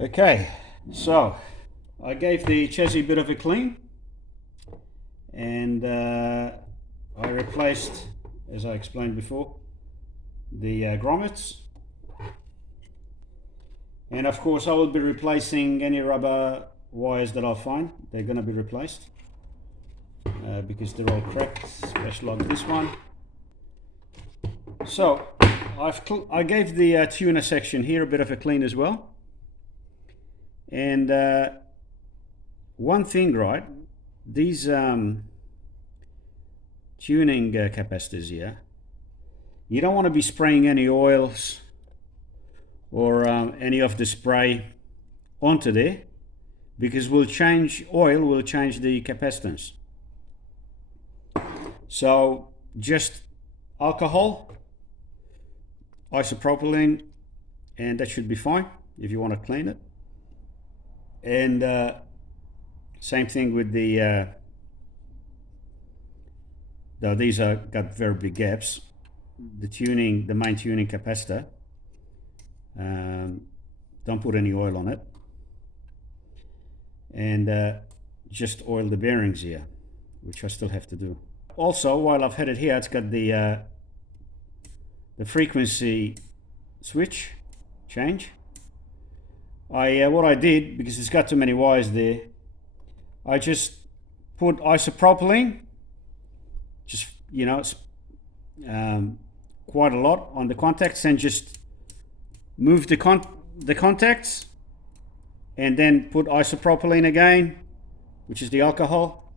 Okay, so I gave the chassis a bit of a clean, and I replaced, as I explained before, the grommets, and of course I will be replacing any rubber wires that I find. They're going to be replaced because they're all cracked, especially like this one. So I gave the tuner section here a bit of a clean as well. And one thing, right, these tuning capacitors here, you don't want to be spraying any oils or any of the spray onto there, because oil will change the capacitance. So just alcohol, isopropylene, and that should be fine if you want to clean it. And same thing with the though these are got very big gaps, the main tuning capacitor, don't put any oil on it, and just oil the bearings here, which I still have to do. Also, while I've had it here, it's got the frequency switch change. What I did, because it's got too many wires there, I just put isopropylene, just quite a lot on the contacts, and just move the contacts, and then put isopropylene again, which is the alcohol,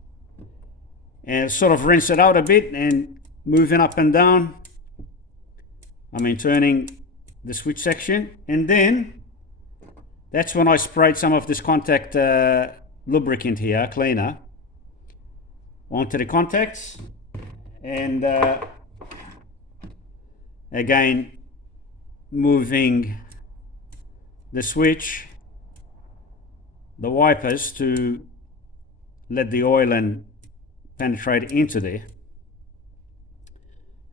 and sort of rinse it out a bit and moving up and down. Turning the switch section, and then that's when I sprayed some of this contact lubricant here, cleaner, onto the contacts, and again moving the switch, the wipers, to let the oil and penetrate into there,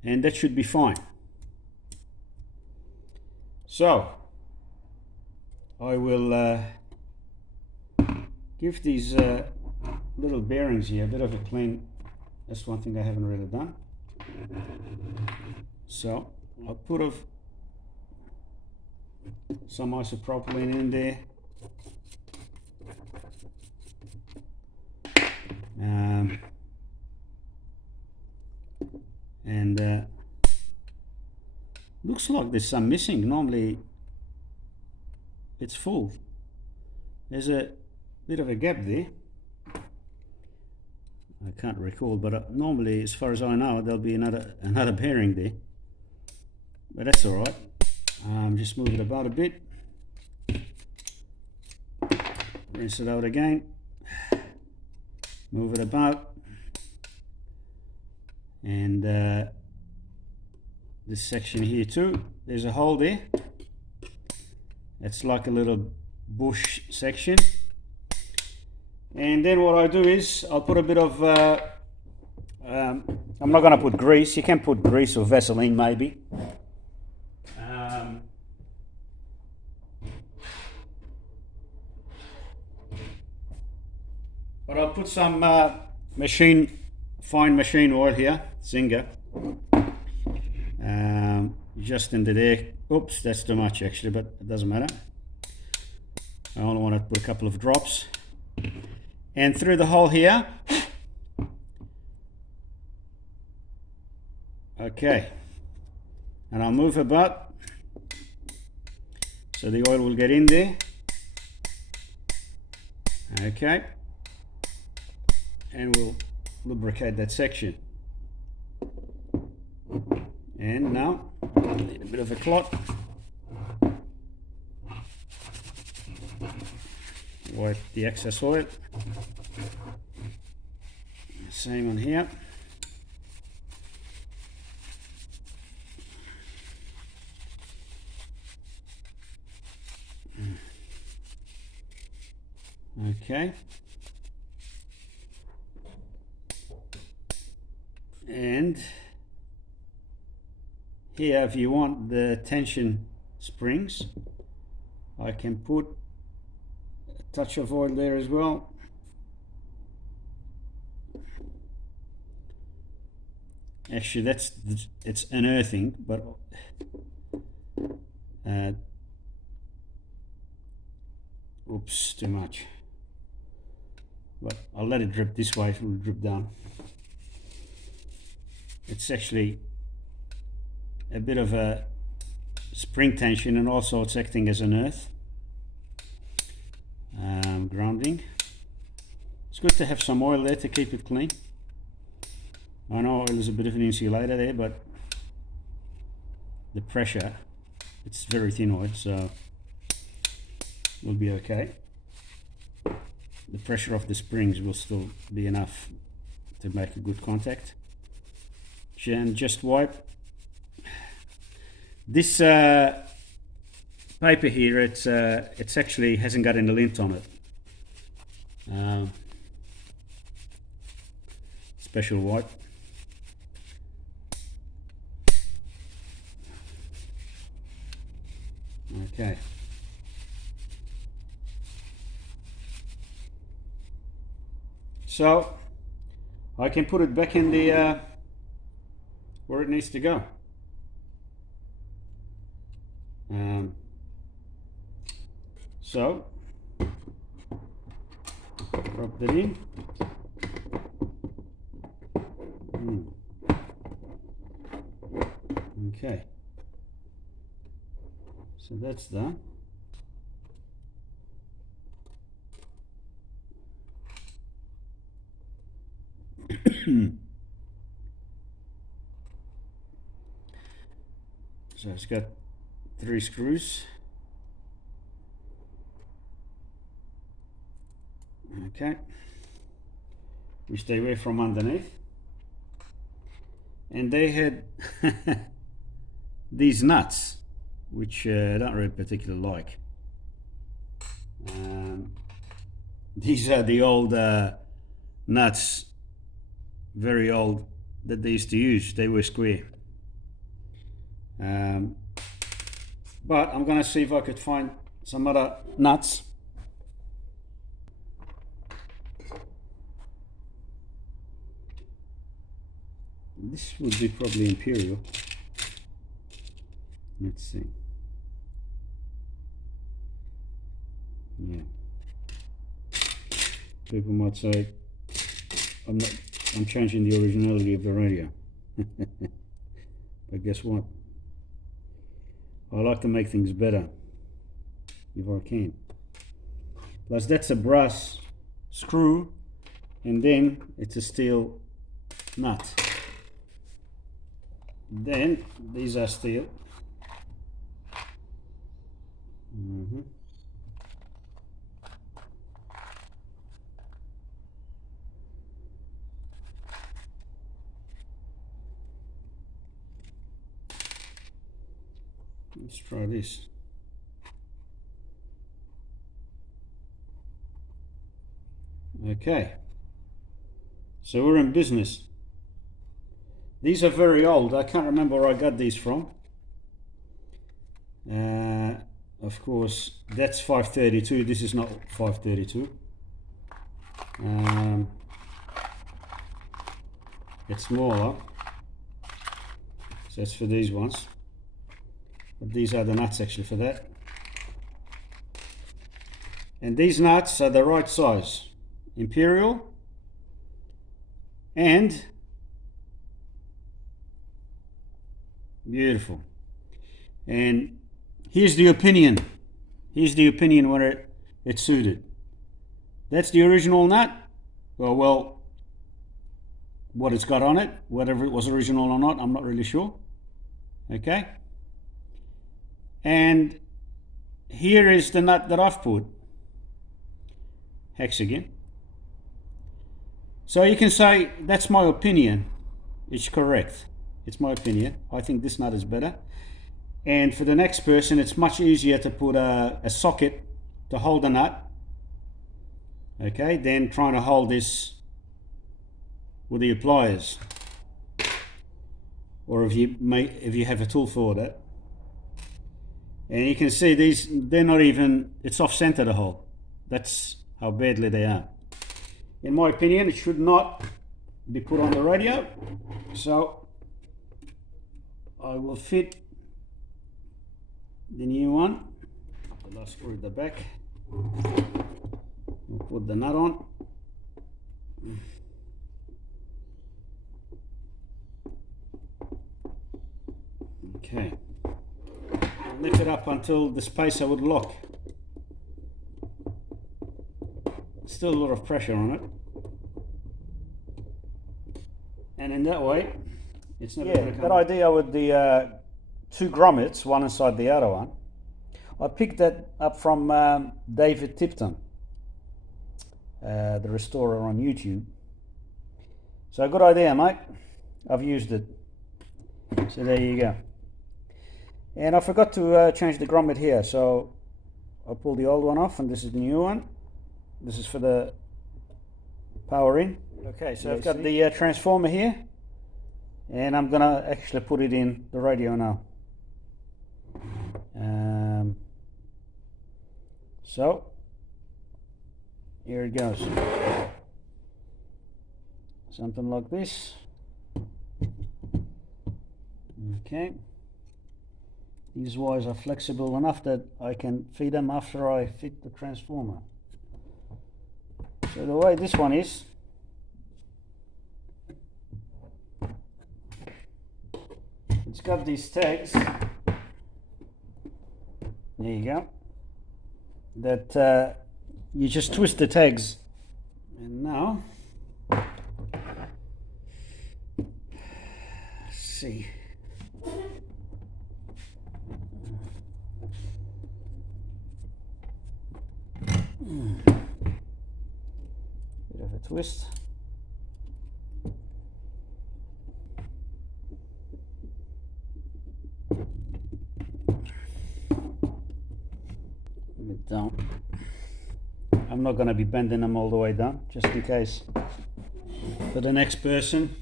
and that should be fine. So I will give these little bearings here a bit of a clean. That's one thing I haven't really done. So I'll put some isopropylene in there. And looks like there's some missing. Normally it's full. There's a bit of a gap there. I can't recall, but normally, as far as I know, there'll be another bearing there. But that's all right. Just move it about a bit. Rinse it out again. Move it about. And this section here too, there's a hole there. It's like a little bush section. And then what I do is I'll put a bit of I'm not going to put grease. You can put grease or Vaseline maybe. But I'll put some fine machine oil here, Zinger, just into there. Oops, that's too much actually, but it doesn't matter. I only want to put a couple of drops, and through the hole here. Okay, and I'll move about so the oil will get in there. Okay, and we'll lubricate that section. And now I need a bit of a clot. Wipe the excess oil. Same on here. Okay. And here, if you want the tension springs, I can put touch of oil there as well. Actually, it's unearthing, but oops, too much. But I'll let it drip this way, it will drip down. It's actually a bit of a spring tension, and also it's acting as an earth. Grounding. It's good to have some oil there to keep it clean. I know oil is a bit of an insulator there, but the pressure, it's very thin oil, so we'll be okay. The pressure of the springs will still be enough to make a good contact. And just wipe. This paper here, it's actually hasn't got any lint on it. Special wipe. Okay. So I can put it back in the where it needs to go. So drop that in. Okay, so that's done. So it's got 3 screws. Okay, we stay away from underneath. And they had these nuts, which I don't really particularly like. These are the old nuts, very old, that they used to use. They were square. But I'm gonna see if I could find some other nuts. This would be probably Imperial. Let's see. Yeah. People might say I'm changing the originality of the radio. But guess what? I like to make things better if I can. Plus that's a brass screw, and then it's a steel nut. Then these are steel. Let's try this. Okay, so we're in business. These are very old. I can't remember where I got these from. Of course, that's 532. This is not 532. It's smaller. So it's for these ones. But these are the nuts actually for that. And these nuts are the right size. Imperial. And beautiful. And here's the opinion. Here's the opinion where it's suited. That's the original nut. Well, what it's got on it, whether it was original or not, I'm not really sure. Okay. And here is the nut that I've put. Hexagon. So you can say that's my opinion. It's correct. It's my opinion. I think this nut is better. And for the next person, it's much easier to put a socket to hold the nut, okay, than trying to hold this with your pliers, or if you have a tool for that. And you can see these, they're not even, it's off center, the hole. That's how badly they are. In my opinion, it should not be put on the radio. So I will fit the new one. The last screw at the back. We'll put the nut on. Okay. Lift it up until the spacer would lock. Still a lot of pressure on it. And in that way, it's not going to come. That idea with the two grommets, one inside the other one, I picked that up from David Tipton, the restorer on YouTube. So good idea, mate. I've used it. So there you go. And I forgot to change the grommet here, so I'll pull the old one off, and this is the new one. This is for the power in. Okay, so I've got the transformer here, and I'm gonna actually put it in the radio now. So here it goes. Something like this. Okay. These wires are flexible enough that I can feed them after I fit the transformer. So the way this one is, it's got these tags. There you go. That you just twist the tags, and now let's see. Bit of a twist. Bit down. I'm not going to be bending them all the way down, just in case for the next person.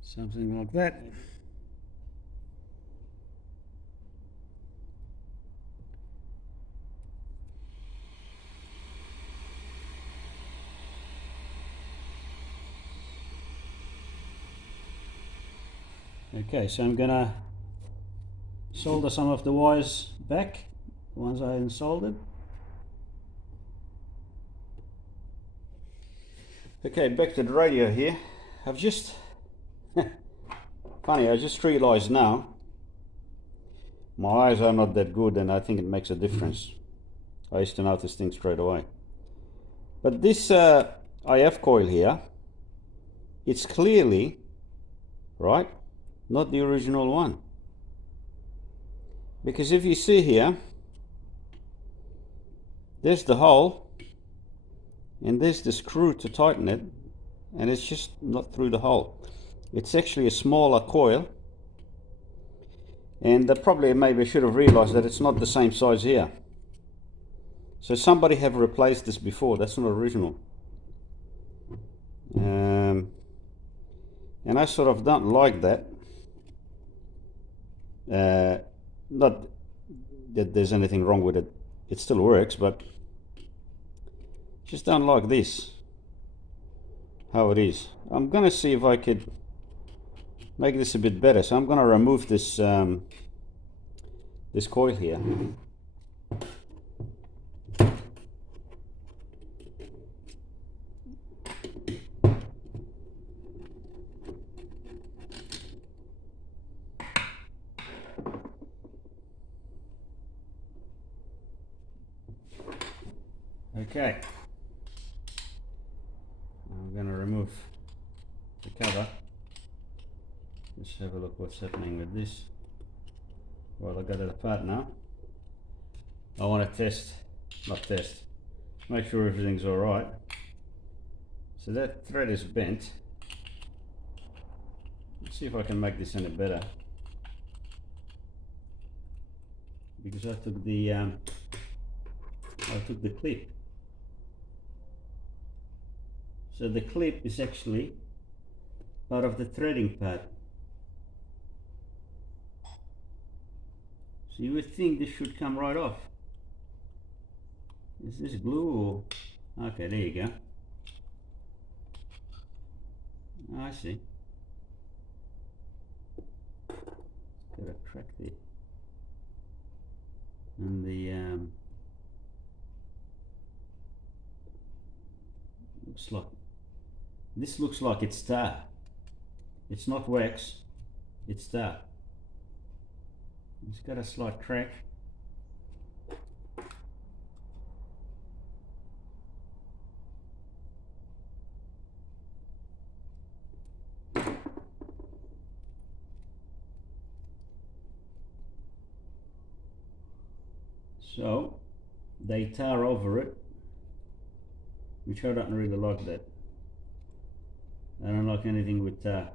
Something like that. Okay, so I'm gonna solder some of the wires back, the ones I hadn't soldered. Okay, back to the radio here. I've just funny, I just realized now my eyes are not that good, and I think it makes a difference. I used to notice things straight away. But this IF coil here, it's clearly, right, not the original one. Because if you see here, there's the hole and there's the screw to tighten it, and it's just not through the hole. It's actually a smaller coil, and probably maybe I should have realized that it's not the same size here. So somebody have replaced this before. That's not original. And I sort of don't like that. Not that there's anything wrong with it, it still works, but just don't like this, how it is. I'm gonna see if I could make this a bit better. So I'm gonna remove this this coil here. Okay, I'm going to remove the cover. Let's have a look what's happening with this. Well, I got it apart now. I want to make sure everything's alright. So that thread is bent. Let's see if I can make this any better. Because I took the clip. So the clip is actually part of the threading pad. So you would think this should come right off. Is this glue or... Okay, there you go. Oh, I see. Got a crack there. And the looks like, this looks like it's tar. It's not wax, it's tar. It's got a slight crack. So they tar over it, which I don't really like that. I don't like anything with tar.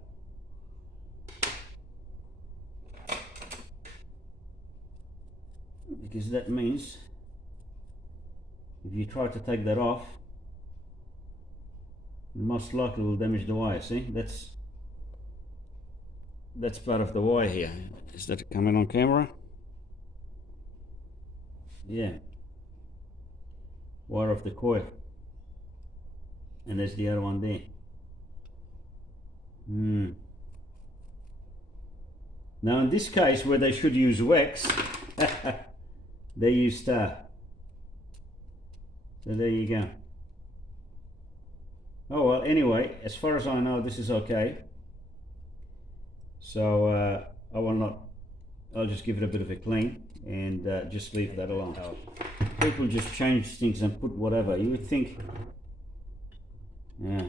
Because that means if you try to take that off, it most likely will damage the wire. See, that's part of the wire here. Is that coming on camera? Yeah, wire of the coil, and there's the other one there. Now in this case, where they should use wax, they use tar. So there you go. Oh well, anyway, as far as I know, this is okay. So I will not, I'll just give it a bit of a clean and just leave that alone. People just change things and put whatever. You would think, yeah.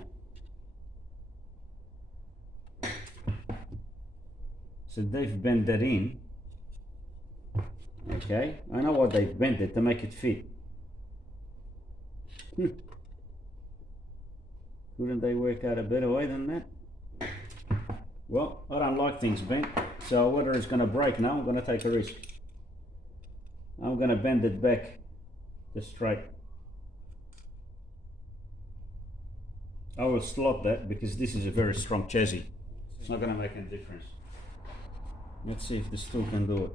So they've bent that in. Okay, I know what they've bent it to make it fit. Couldn't they work out a better way than that? Well, I don't like things bent, so whether it's going to break now, I'm going to take a risk. I'm going to bend it back just straight. I will slot that because this is a very strong chassis. It's not going to make any difference. Let's see if this tool can do it.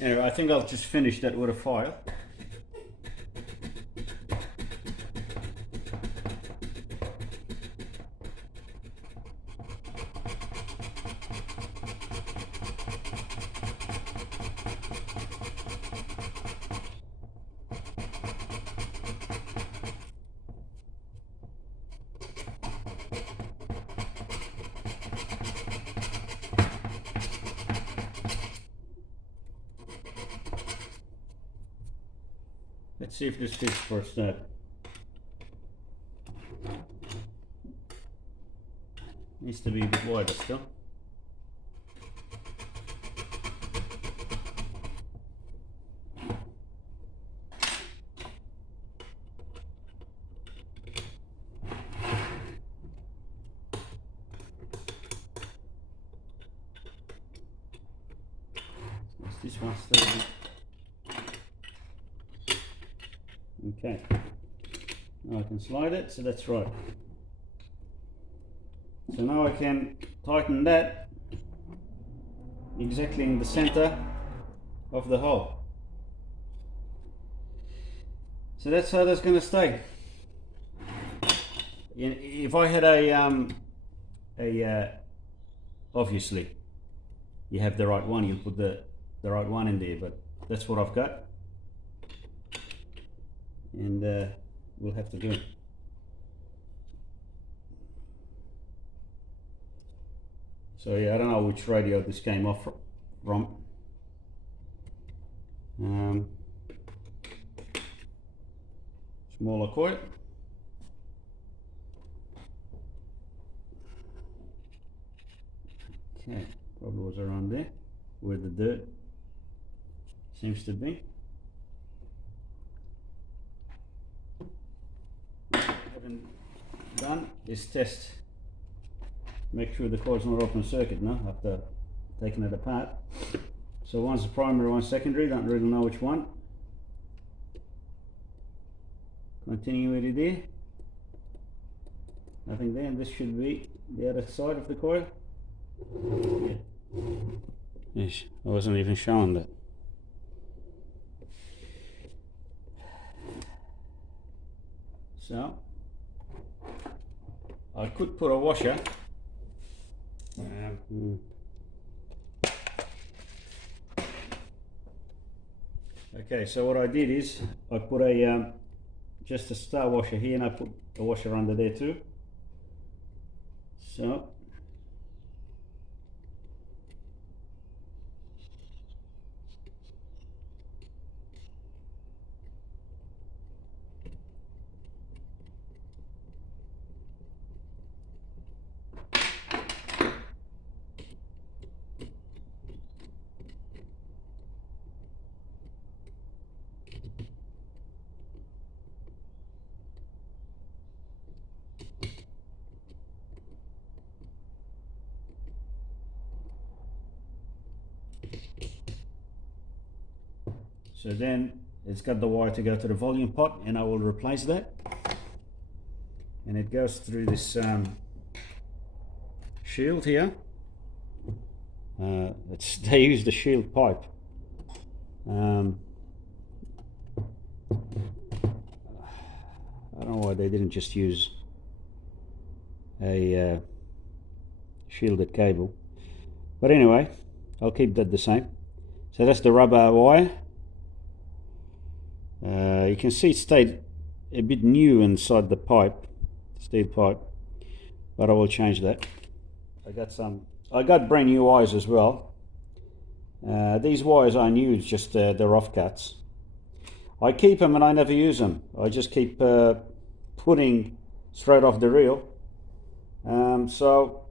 Anyway, I think I'll just finish that with a file. Let's see if this fits for a start. Needs to be a bit wider still. This one's still. Okay, now I can slide it, so that's right. So now I can tighten that exactly in the center of the hole. So that's how that's going to stay. If I had obviously you have the right one, you put the right one in there, but that's what I've got. And we'll have to do it. So yeah, I don't know which radio this came off from. Smaller coil. Okay, probably was around there where the dirt seems to be. Haven't done is test, make sure the coil's not open circuit now after taking it apart. So one's the primary, one's secondary, don't really know which one. Continuity there, nothing there, and this should be the other side of the coil. Yeah. Yes, I wasn't even showing that. So I could put a washer. Okay, so what I did is I put a just a star washer here, and I put a washer under there too. So then it's got the wire to go to the volume pot, and I will replace that. And it goes through this shield here. They use the shield pipe. I don't know why they didn't just use a shielded cable, but anyway, I'll keep that the same. So that's the rubber wire. You can see it stayed a bit new inside the pipe, steel pipe, but I will change that. I got brand new wires as well. These wires aren't new, it's just the rough cuts. I keep them and I never use them. I just keep putting straight off the reel. So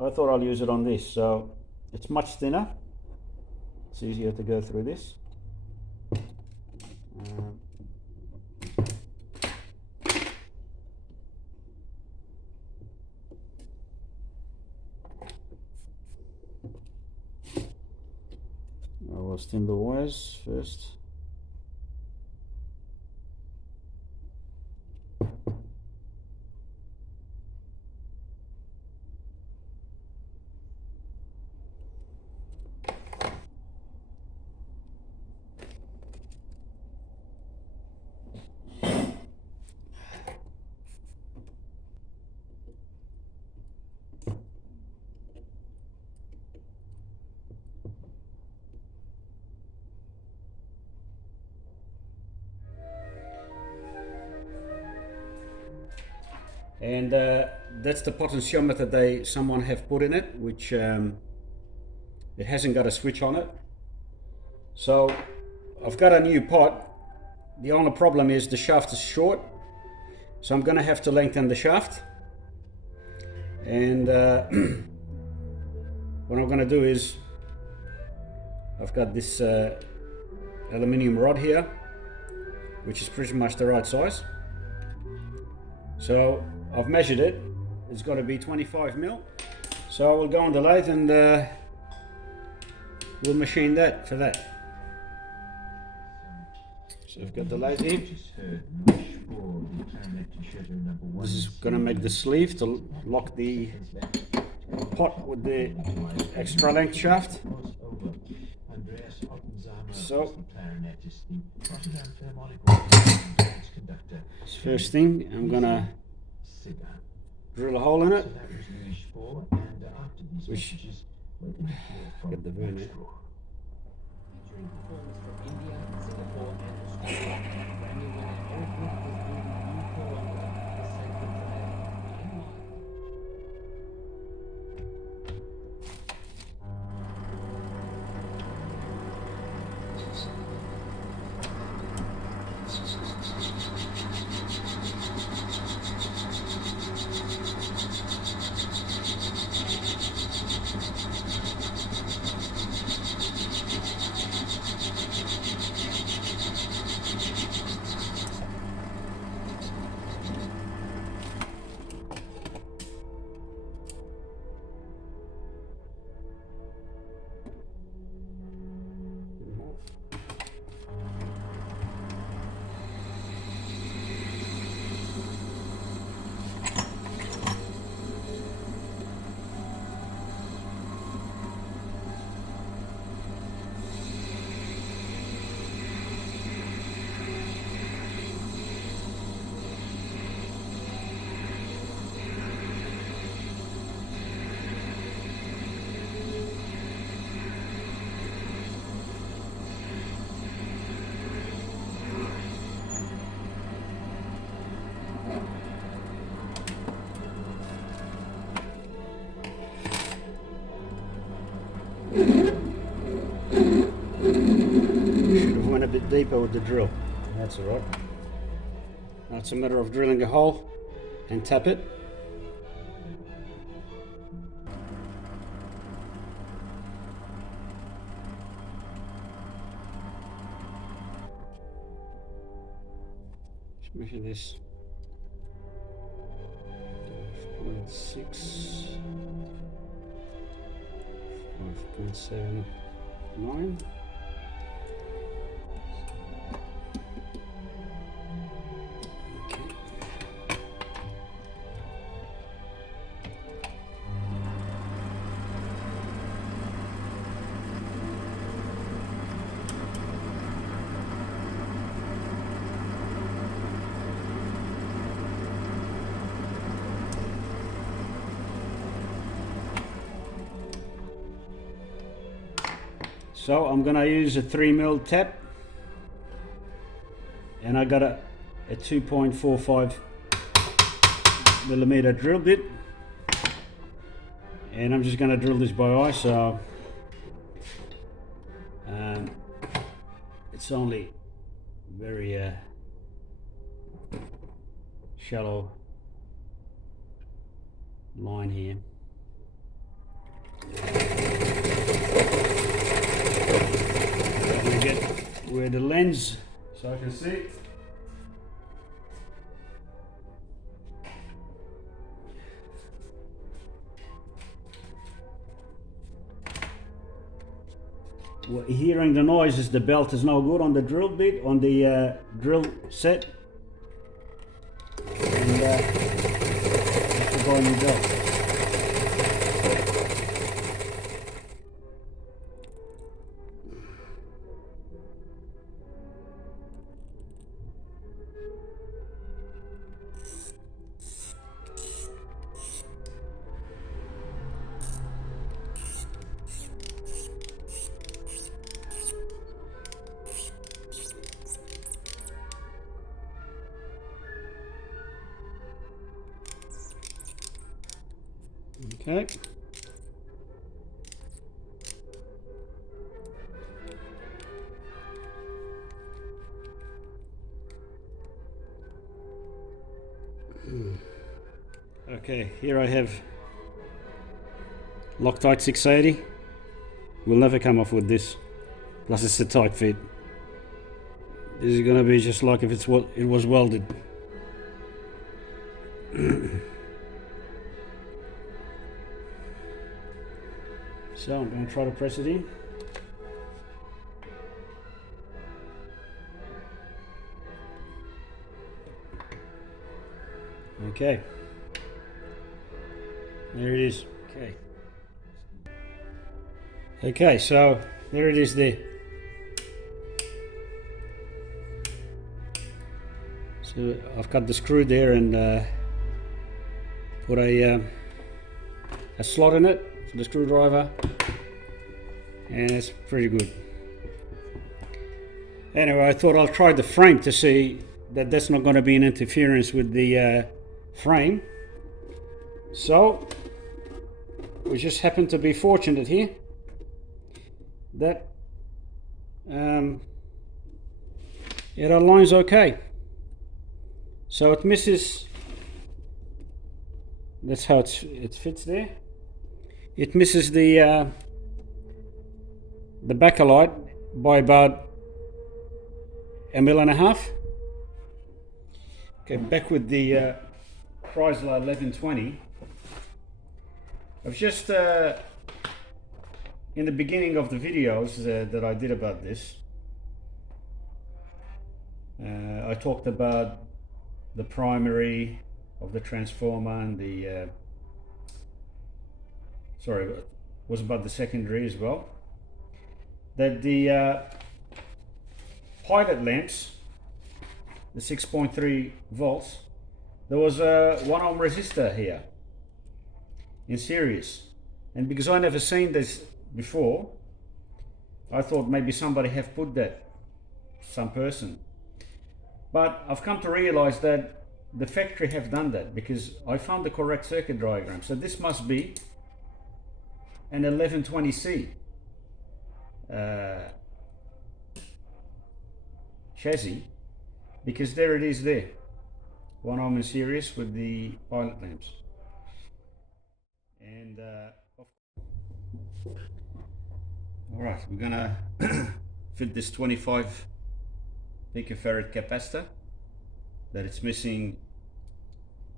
I thought I'll use it on this. So it's much thinner. It's easier to go through this. I will thin the wires first. and that's the potentiometer someone have put in it, which it hasn't got a switch on it. So I've got a new pot. The only problem is the shaft is short, so I'm gonna have to lengthen the shaft. And what I'm gonna do is, I've got this aluminium rod here, which is pretty much the right size. So I've measured it. It's got to be 25 mil. So we'll go on the lathe and we'll machine that for that. So I've got the lathe here. This is going to make the sleeve to lock the pot with the extra length shaft. So first thing, I'm going to drill a hole in it. Which, get the vernier. Should have went a bit deeper with the drill. That's alright. Now it's a matter of drilling a hole and tap it. Let's measure this. 5.6, 5.79. So I'm gonna use a 3mm tap, and I got a 2.45mm drill bit, and I'm just gonna drill this by eye. So it's only very shallow line here. Get where the lens, so I can see. Well, hearing the noise is the belt is no good on the drill bit, on the drill set, and have to buy a new belt. Okay. Okay, here I have Loctite 680. We'll never come off with this. Plus it's a tight fit. This is gonna be just like if it was welded. So I'm going to try to press it in. Okay. There it is. Okay. Okay, so there it is there. So I've got the screw there and put a slot in it for the screwdriver, and it's pretty good. Anyway, I thought I'll try the frame to see that that's not going to be an interference with the frame. So we just happen to be fortunate here that it aligns okay. So it misses, that's how it fits there. It misses the backlight by about 1.5 mil. Okay, back with the Kriesler 1120. I've just in the beginning of the videos that I did about this, I talked about the primary of the transformer and the sorry, it was about the secondary as well. That the pilot lamps, the 6.3 volts, there was a 1 ohm resistor here in series, and because I never seen this before, I thought maybe somebody have put that, some person. But I've come to realize that the factory have done that, because I found the correct circuit diagram. So this must be an 1120C chassis, because there it is there, 1 ohm in series with the pilot lamps. And all right, we're gonna fit this 25 picofarad capacitor that it's missing.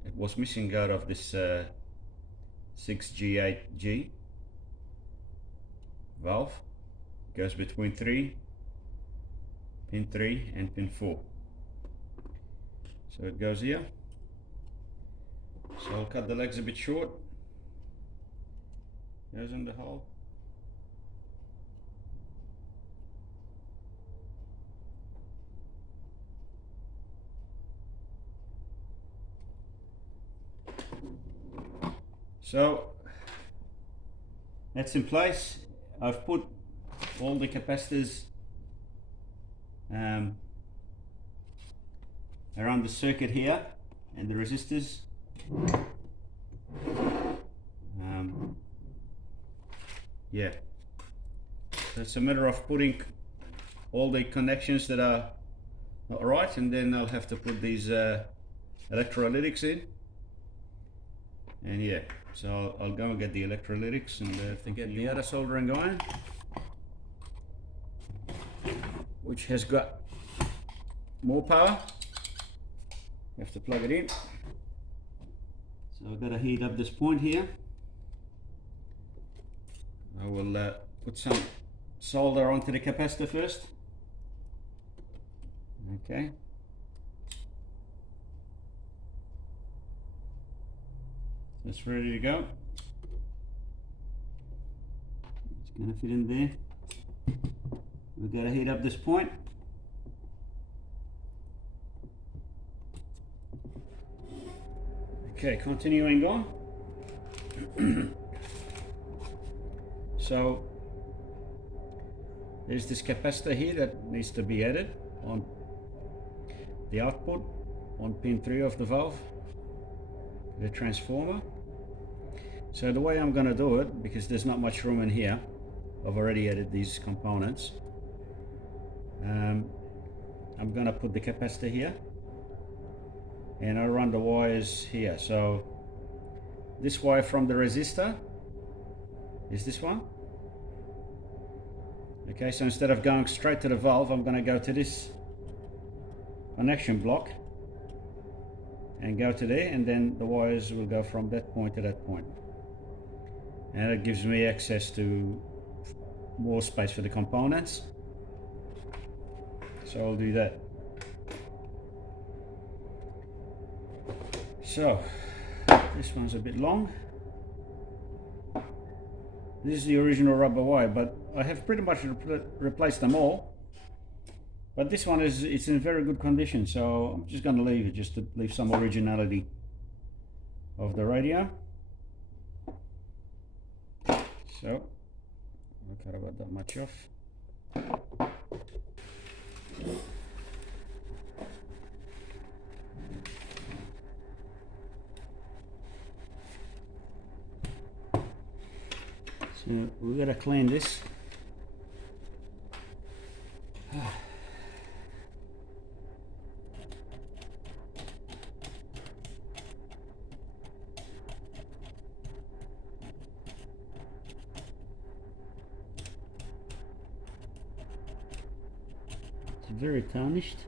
It was missing out of this 6G8G valve. It goes between pin 3 and pin 4. So it goes here. So I'll cut the legs a bit short. Goes in the hole. So that's in place. I've put all the capacitors around the circuit here and the resistors. Yeah, so it's a matter of putting all the connections that are not right, and then I'll have to put these electrolytics in. And yeah, so I'll go and get the electrolytics and to get the other soldering iron, which has got more power. You have to plug it in. So I've got to heat up this point here. I will put some solder onto the capacitor first. Okay. It's ready to go. It's going to fit in there. We've got to heat up this point. Okay, continuing on. So there's this capacitor here that needs to be added on the output on pin 3 of the valve, the transformer. So the way I'm going to do it, because there's not much room in here, I've already added these components. I'm going to put the capacitor here, and I run the wires here. So this wire from the resistor is this one. Okay, so instead of going straight to the valve, I'm going to go to this connection block and go to there, and then the wires will go from that point to that point. And it gives me access to more space for the components. So I'll do that. So this one's a bit long. This is the original rubber wire, but I have pretty much replaced them all. But this one it's in very good condition, so I'm just going to leave it, just to leave some originality of the radio. So I'll cut about that much off. So we gotta clean this. It's very tarnished.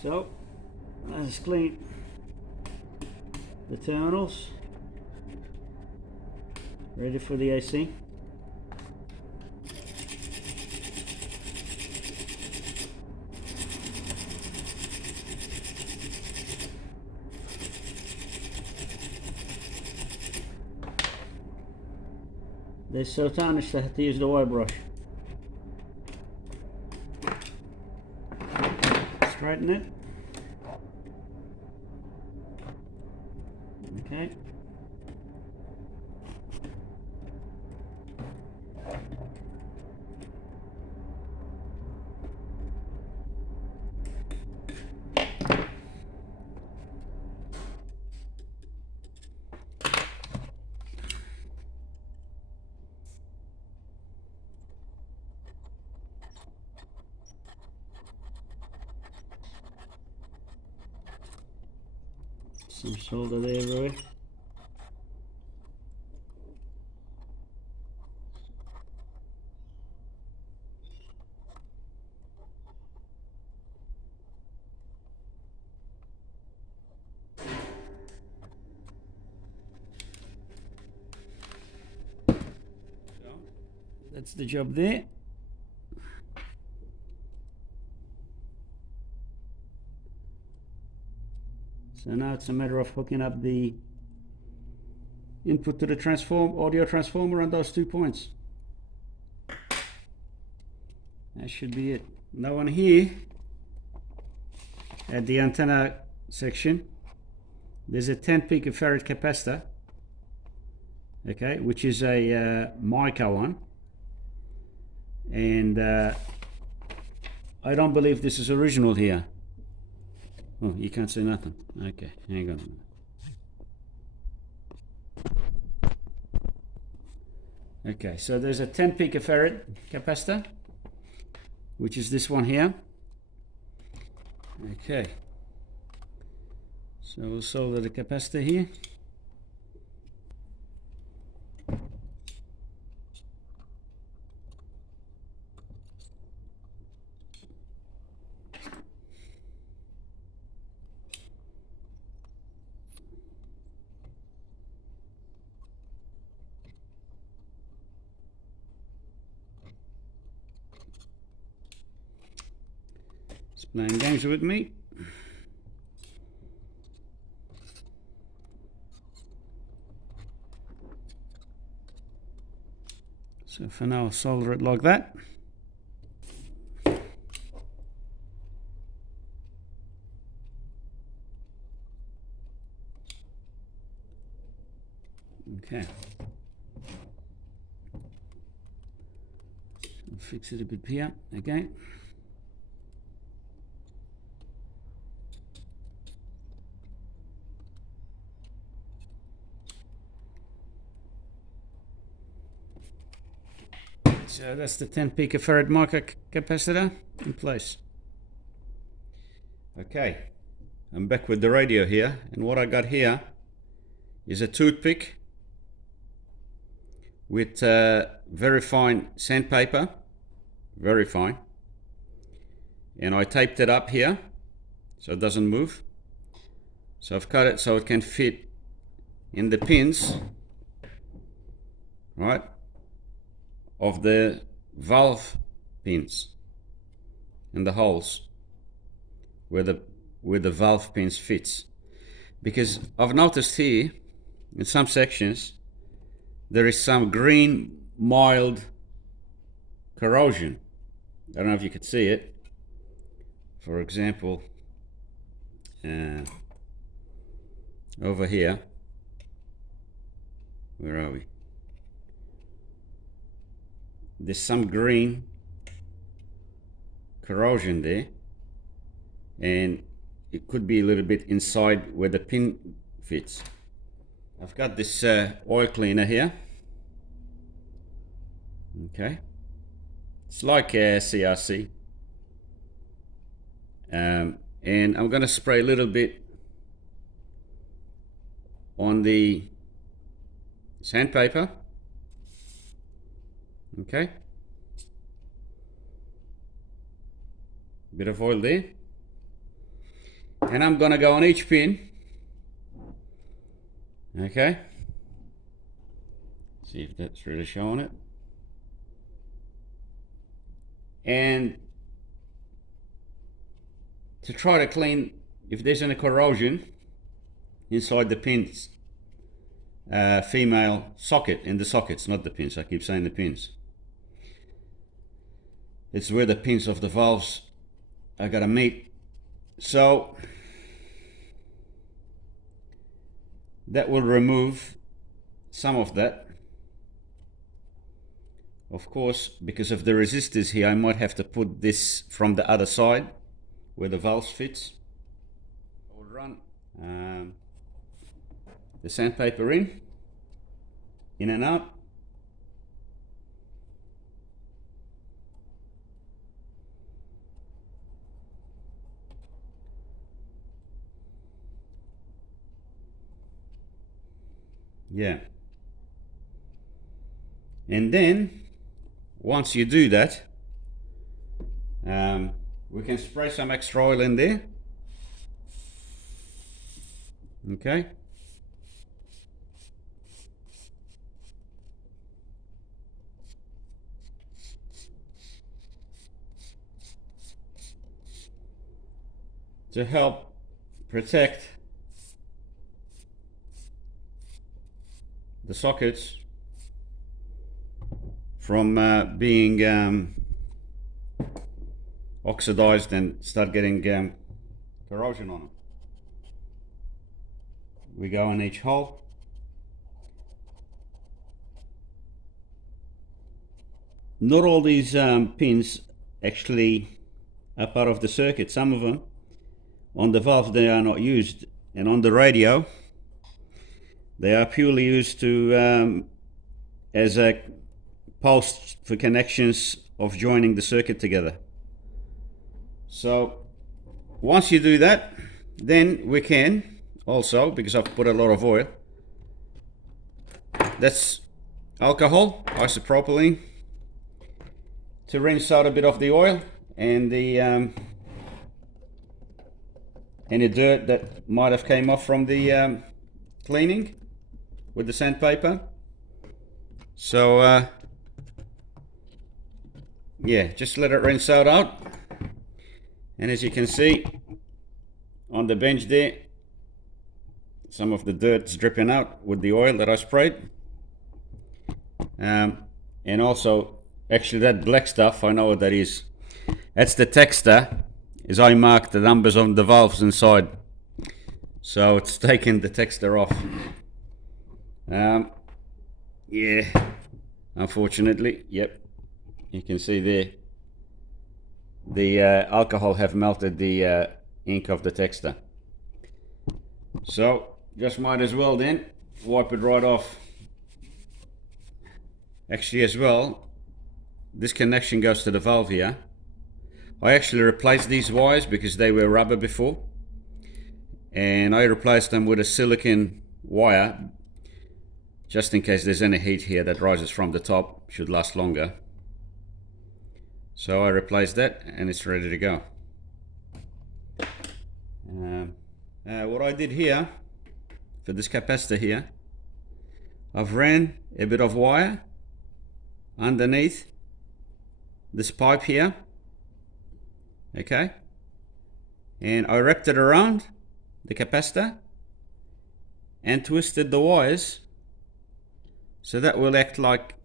So let's clean the terminals, ready for the AC. They're so tarnished I have to use the wire brush. Straighten it. Okay. Some solder there, Roy. So that's the job there. So now it's a matter of hooking up the input to the audio transformer on those 2 points. That should be it. Now on here, at the antenna section, there's a 10 picofarad capacitor, okay, which is a mica one, and I don't believe this is original here. Oh, you can't see nothing. Okay, hang on a minute. Okay, so there's a 10 picofarad capacitor, which is this one here. Okay, so we'll solder the capacitor here. It's playing games with me. So for now I'll solder it like that. Okay. I'll fix it a bit here again. So that's the 10 picofarad microcapacitor in place. Okay, I'm back with the radio here, and what I got here is a toothpick with very fine sandpaper, very fine, and I taped it up here so it doesn't move. So I've cut it so it can fit in the pins, right, of the valve pins and the holes where the valve pins fits, because I've noticed here in some sections there is some green mild corrosion. I don't know if you could see it. For example, over here, where are we? There's some green corrosion there, and it could be a little bit inside where the pin fits. I've got this oil cleaner here. Okay, it's like CRC, and I'm going to spray a little bit on the sandpaper. Okay, bit of oil there, and I'm gonna go on each pin. Okay, see if that's really showing it, and to try to clean if there's any corrosion inside the pins, female socket, in the sockets, not the pins. I keep saying the pins. It's where the pins of the valves are gonna meet. So that will remove some of that. Of course, because of the resistors here, I might have to put this from the other side where the valves fits. I will run the sandpaper in and out. Yeah. And then once you do that, we can spray some extra oil in there. Okay. To help protect the sockets from being oxidized and start getting corrosion on them. We go on each hole. Not all these pins actually are part of the circuit. Some of them on the valve they are not used, and on the radio they are purely used to as a post for connections of joining the circuit together. So once you do that, then we can also, because I've put a lot of oil, that's alcohol, isopropylene, to rinse out a bit of the oil and the any dirt that might have came off from the cleaning with the sandpaper. So yeah, just let it rinse out. And as you can see on the bench there, some of the dirt's dripping out with the oil that I sprayed. And And also, actually that black stuff, I know what that is. That's the texture, as I marked the numbers on the valves inside. So it's taken the texture off. Yeah, unfortunately, yep. You can see there, the alcohol have melted the ink of the texture. So just might as well then wipe it right off. Actually as well, this connection goes to the valve here. I actually replaced these wires because they were rubber before, and I replaced them with a silicon wire just in case there's any heat here that rises from the top. Should last longer. So I replaced that and it's ready to go. What I did here for this capacitor here, I've ran a bit of wire underneath this pipe here, okay, and I wrapped it around the capacitor and twisted the wires so that will act like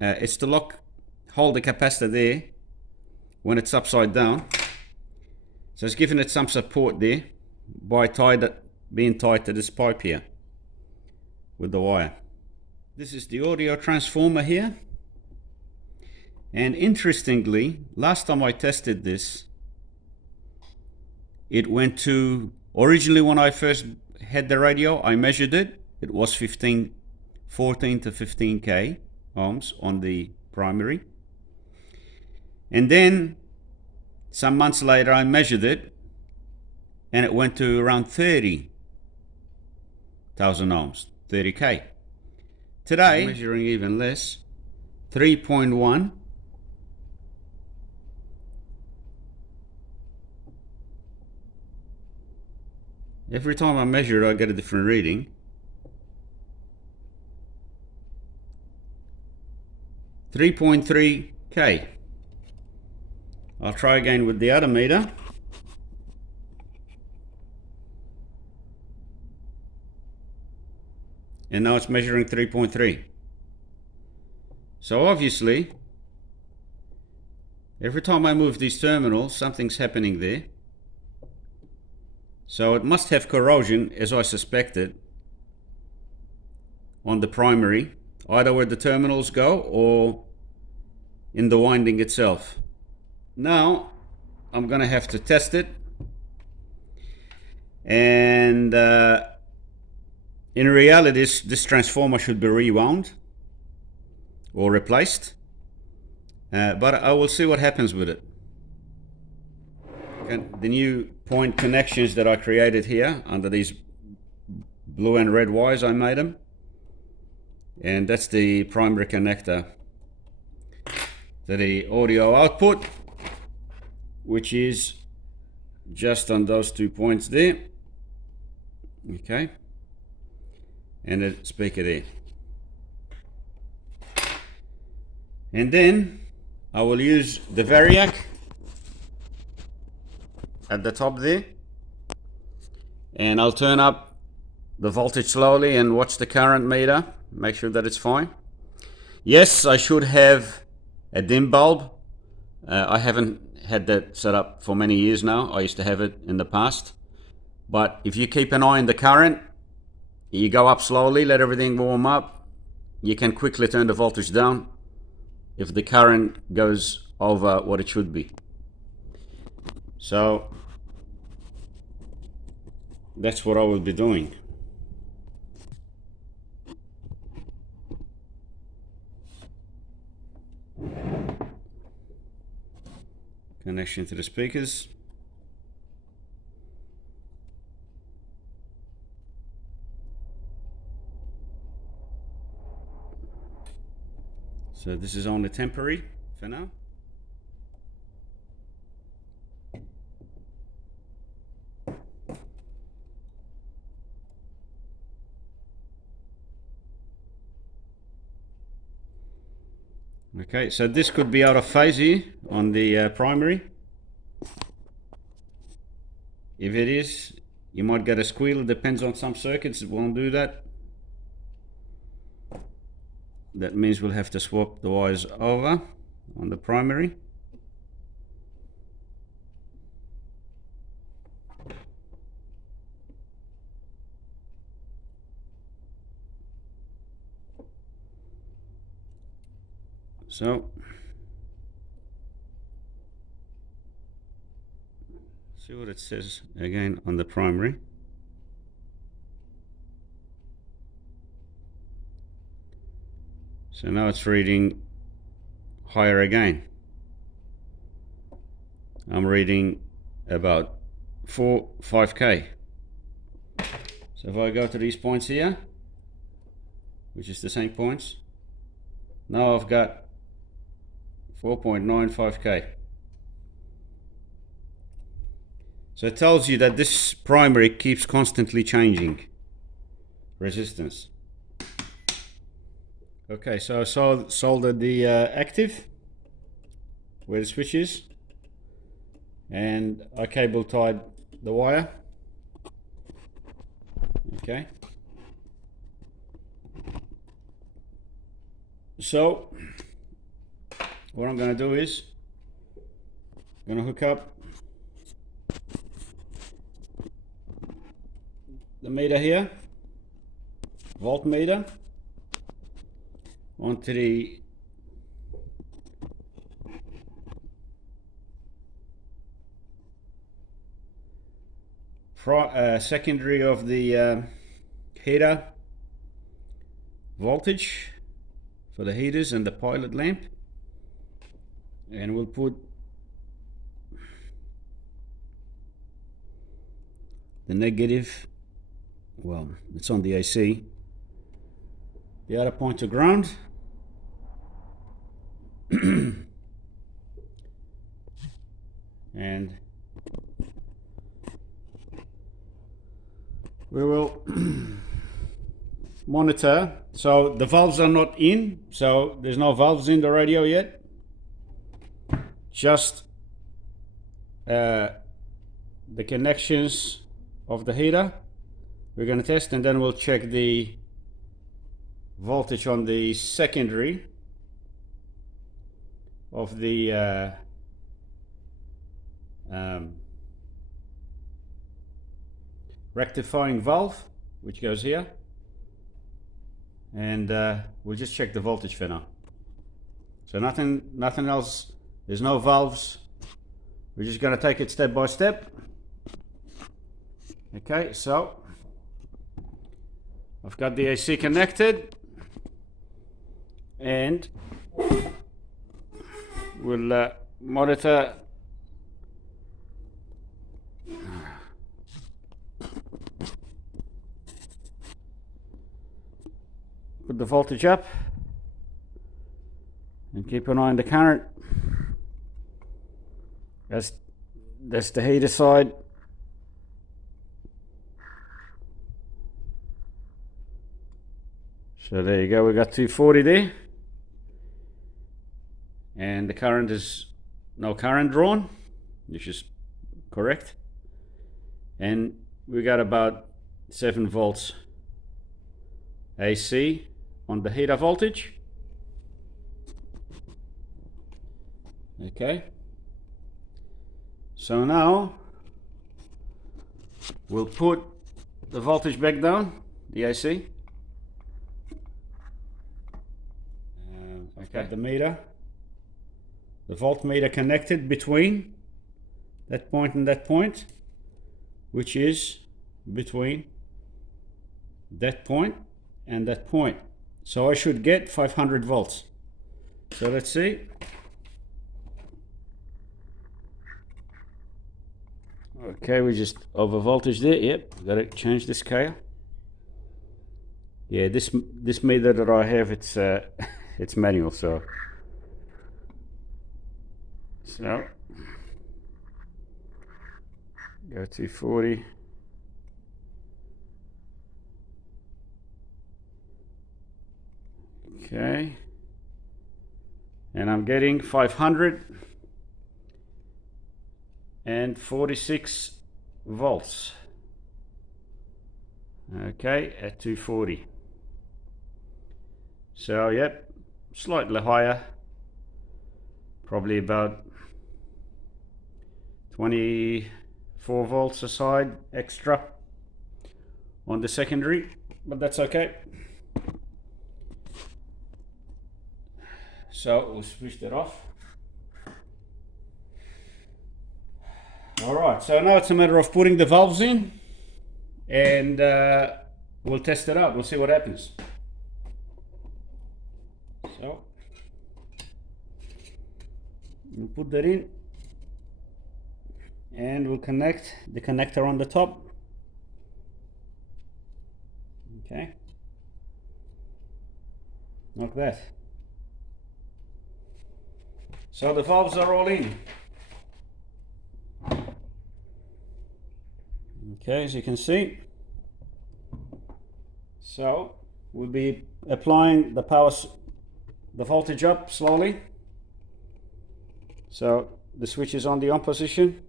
it's to hold the capacitor there when it's upside down. So it's giving it some support there by being tied to this pipe here with the wire. This is the audio transformer here, and interestingly, last time I tested this, it went to, originally when I first had the radio, I measured it, it was 14 to 15k ohms on the primary, and then some months later I measured it and it went to around 30,000 ohms, 30k. Today, I'm measuring even less, 3.1. Every time I measure it, I get a different reading. $3.3k. I'll try again with the other meter. And now it's measuring 3.3. So obviously, every time I move these terminals, something's happening there. So it must have corrosion, as I suspected, on the primary, either where the terminals go or in the winding itself. Now I'm gonna have to test it, and in reality this transformer should be rewound or replaced, but I will see what happens with it. And the new point connections that I created here under these blue and red wires, I made them, and that's the primary connector to the audio output, which is just on those 2 points there, okay, and the speaker there. And then I will use the variac at the top there, and I'll turn up the voltage slowly and watch the current meter, make sure that it's fine. Yes, I should have a dim bulb. I haven't had that set up for many years now. I used to have it in the past, but if you keep an eye on the current, you go up slowly, let everything warm up, you can quickly turn the voltage down if the current goes over what it should be. So that's what I will be doing. Connection to the speakers. So this is only temporary for now. Okay, so this could be out of phase here on the primary. If it is, you might get a squeal. It depends on some circuits, it won't do that. that means we'll have to swap the wires over on the primary. So see what it says again on the primary. So now it's reading higher again. I'm reading about 5K. So if I go to these points here, which is the same points, now I've got 4.95K. So it tells you that this primary keeps constantly changing resistance. Okay, so I soldered the active where the switch is, and I cable tied the wire. Okay. So what I'm going to do is I'm going to hook up the meter here, voltmeter, onto the secondary of the heater voltage for the heaters and the pilot lamp, and we'll put the negative, well, it's on the AC, the other point to ground. And we will monitor. So the valves are not in, so there's no valves in the radio yet, just the connections of the heater we're going to test, and then we'll check the voltage on the secondary of the rectifying valve, which goes here, and we'll just check the voltage for now. So nothing else, there's no valves, we're just going to take it step by step. Okay, so I've got the AC connected, and we'll monitor put the voltage up and keep an eye on the current. That's the heater side. So there you go, we got 240 there, and the current is no current drawn, which is correct, and we got about 7 volts AC on the heater voltage. Okay, so now we'll put the voltage back down, the AC. Okay, the meter, the voltmeter connected between that point and that point, which is between that point and that point. So I should get 500 volts. So let's see. Okay, we just over voltage there. Yep, got to change the scale. Yeah, this meter that I have, it's it's manual, so go to 40. Okay, and I'm getting 546 volts. Okay, at 240. So yep, slightly higher, probably about 24 volts a side extra on the secondary, but that's okay. So we'll switch that off. Alright, so now it's a matter of putting the valves in, and we'll test it out. We'll see what happens. So we'll put that in, and we'll connect the connector on the top. Okay, like that. So the valves are all in. Okay, as you can see. So we'll be applying the voltage up slowly. So the switch is on the on position.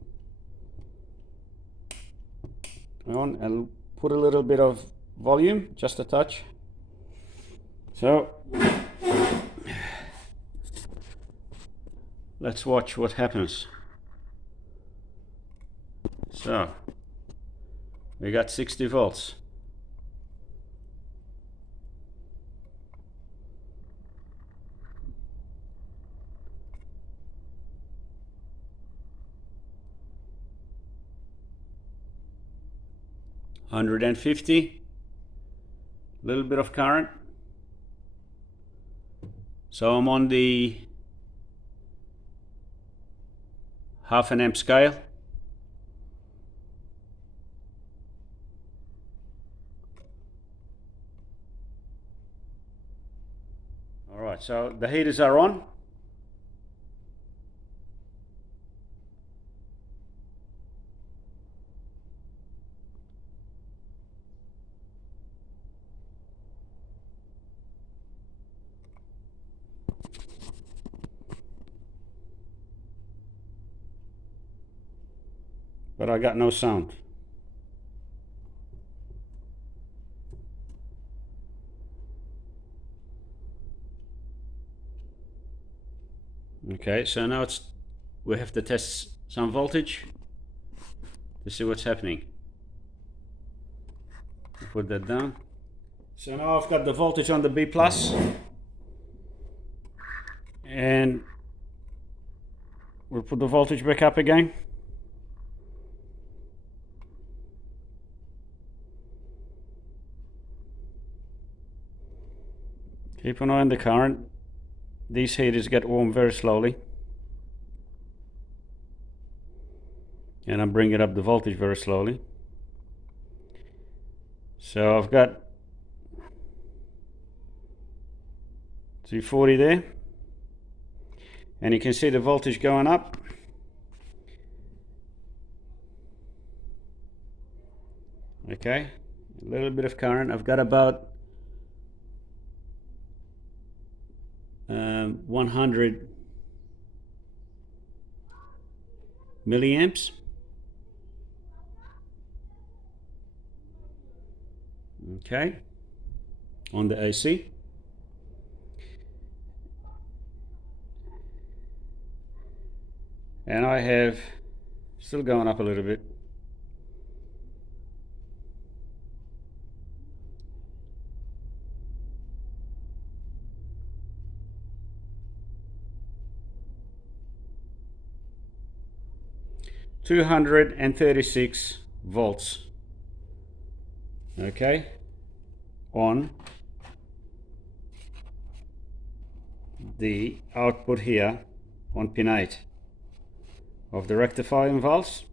On, and put a little bit of volume, just a touch. So let's watch what happens. So we got 60 volts. $150, little bit of current. So I'm on the 0.5 amp scale. All right, so the heaters are on. But I got no sound. Okay, so now we have to test some voltage to see what's happening. Put that down. So now I've got the voltage on the B+, and we'll put the voltage back up again. Keep an eye on the current. These heaters get warm very slowly, and I'm bringing up the voltage very slowly. So I've got 240 there, and you can see the voltage going up. Okay, a little bit of current. I've got about 100 milliamps. Okay, on the AC. And I have still going up a little bit. $236 volts. Okay, on the output here on pin 8 of the rectifying valve.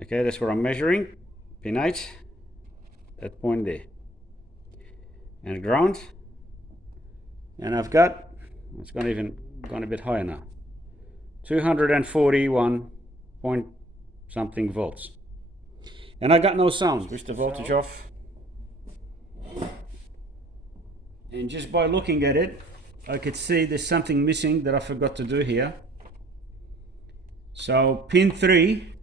Okay, that's where I'm measuring, pin 8, that point there, and ground. And I've got, it's gone a bit higher now, 241 point something volts. And I got no sound. Switch the voltage off. And just by looking at it, I could see there's something missing that I forgot to do here. So pin 3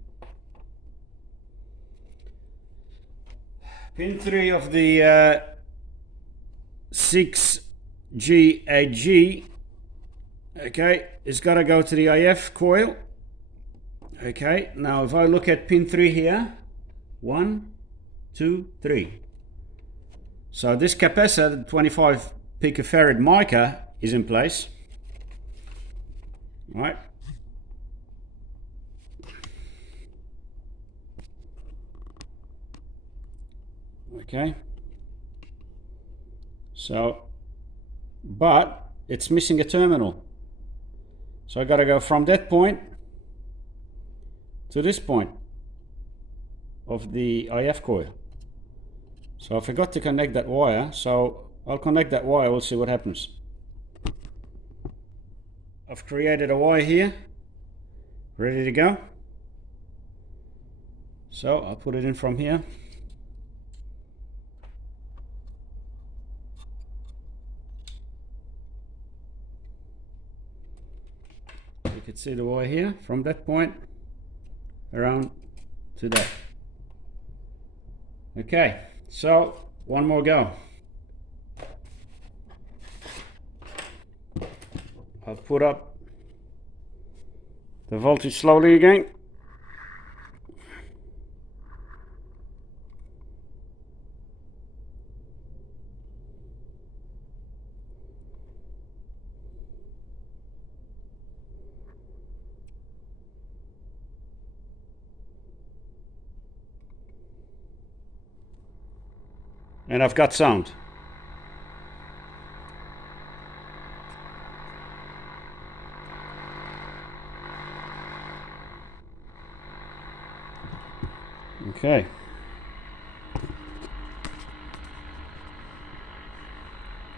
of the 6 GAG, okay, is got to go to the IF coil. Okay, now if I look at pin 3 here, 1, 2, 3. So this capacitor, the 25 picofarad mica, is in place. Right. Okay. So, but it's missing a terminal. So I got to go from that point to this point of the IF coil. So I forgot to connect that wire, so I'll connect that wire, we'll see what happens. I've created a wire here, ready to go. So I'll put it in from here. You can see the wire here, from that point around to that. Okay, so one more go. I'll put up the voltage slowly again. And I've got sound. Okay.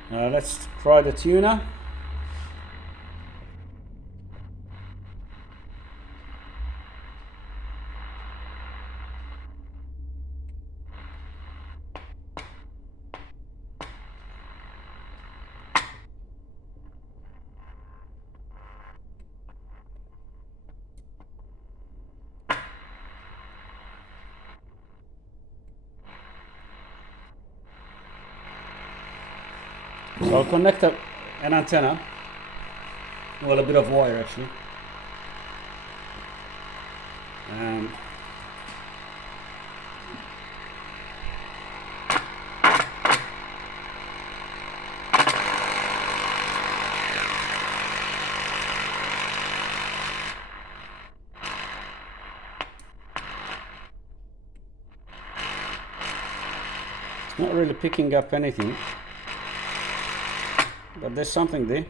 Let's try the tuner. So I'll connect an antenna, well, a bit of wire actually. It's not really picking up anything, but there's something there.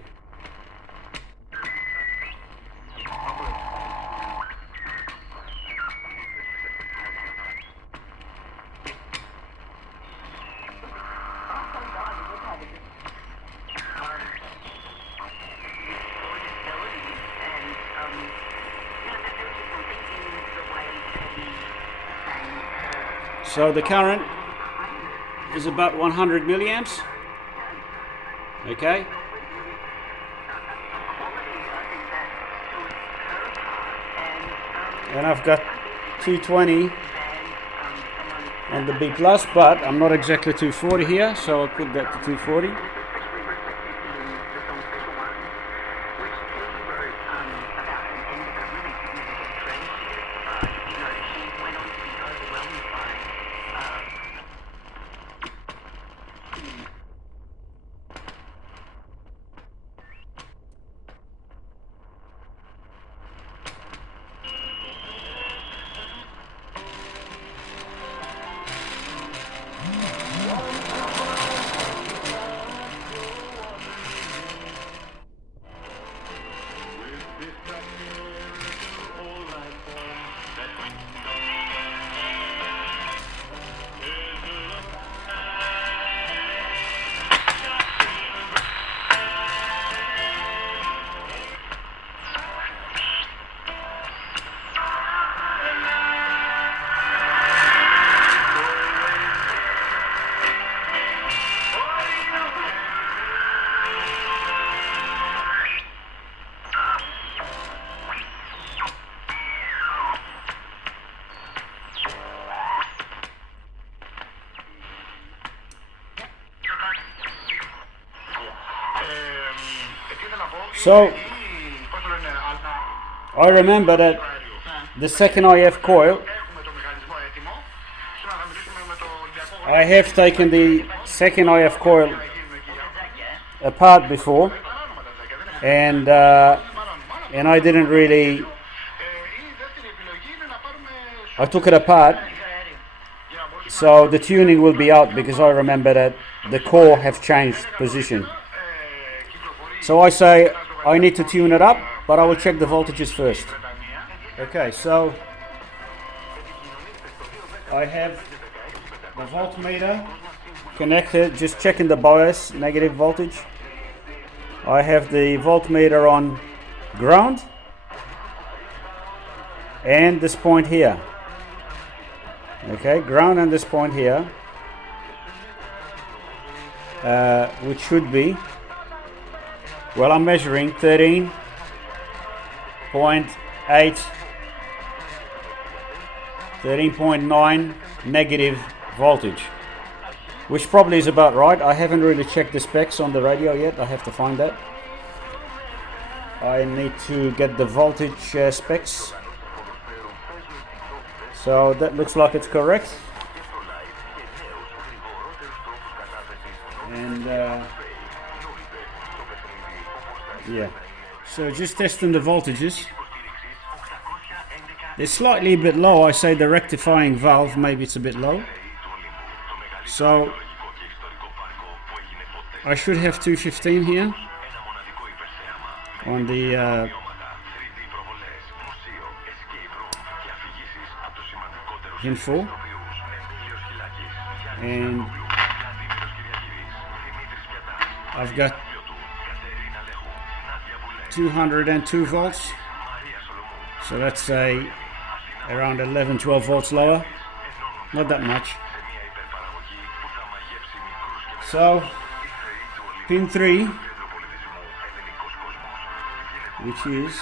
So the current is about 100 milliamps. Okay. And I've got 220 on the B plus, but I'm not exactly 240 here, so I'll put that to 240. So I remember that the second IF coil, I have taken the second IF coil apart before, and I didn't really. I took it apart, so the tuning will be out because I remember that the core have changed position. So I say I need to tune it up, but I will check the voltages first. Okay, so I have the voltmeter connected, just checking the bias, negative voltage. I have the voltmeter on ground and this point here. Okay, ground and this point here, which should be, well, I'm measuring 13.8, 13.9 negative voltage, which probably is about right. I haven't really checked the specs on the radio yet. I have to find that. I need to get the voltage specs. So that looks like it's correct. And yeah, so just testing the voltages. They're slightly a bit low. I say the rectifying valve, maybe it's a bit low. So I should have 215 here on the pin 4, and I've got 202 volts, so that's around 11-12 volts lower, not that much. So pin 3, which is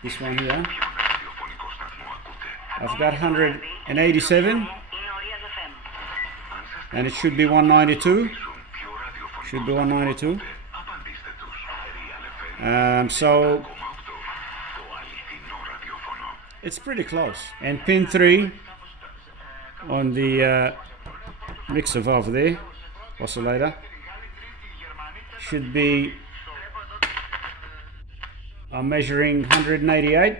this one here, I've got 187 and it should be 192. Should be 192. So it's pretty close. And pin 3 on the mixer valve there, oscillator, should be, I'm measuring 188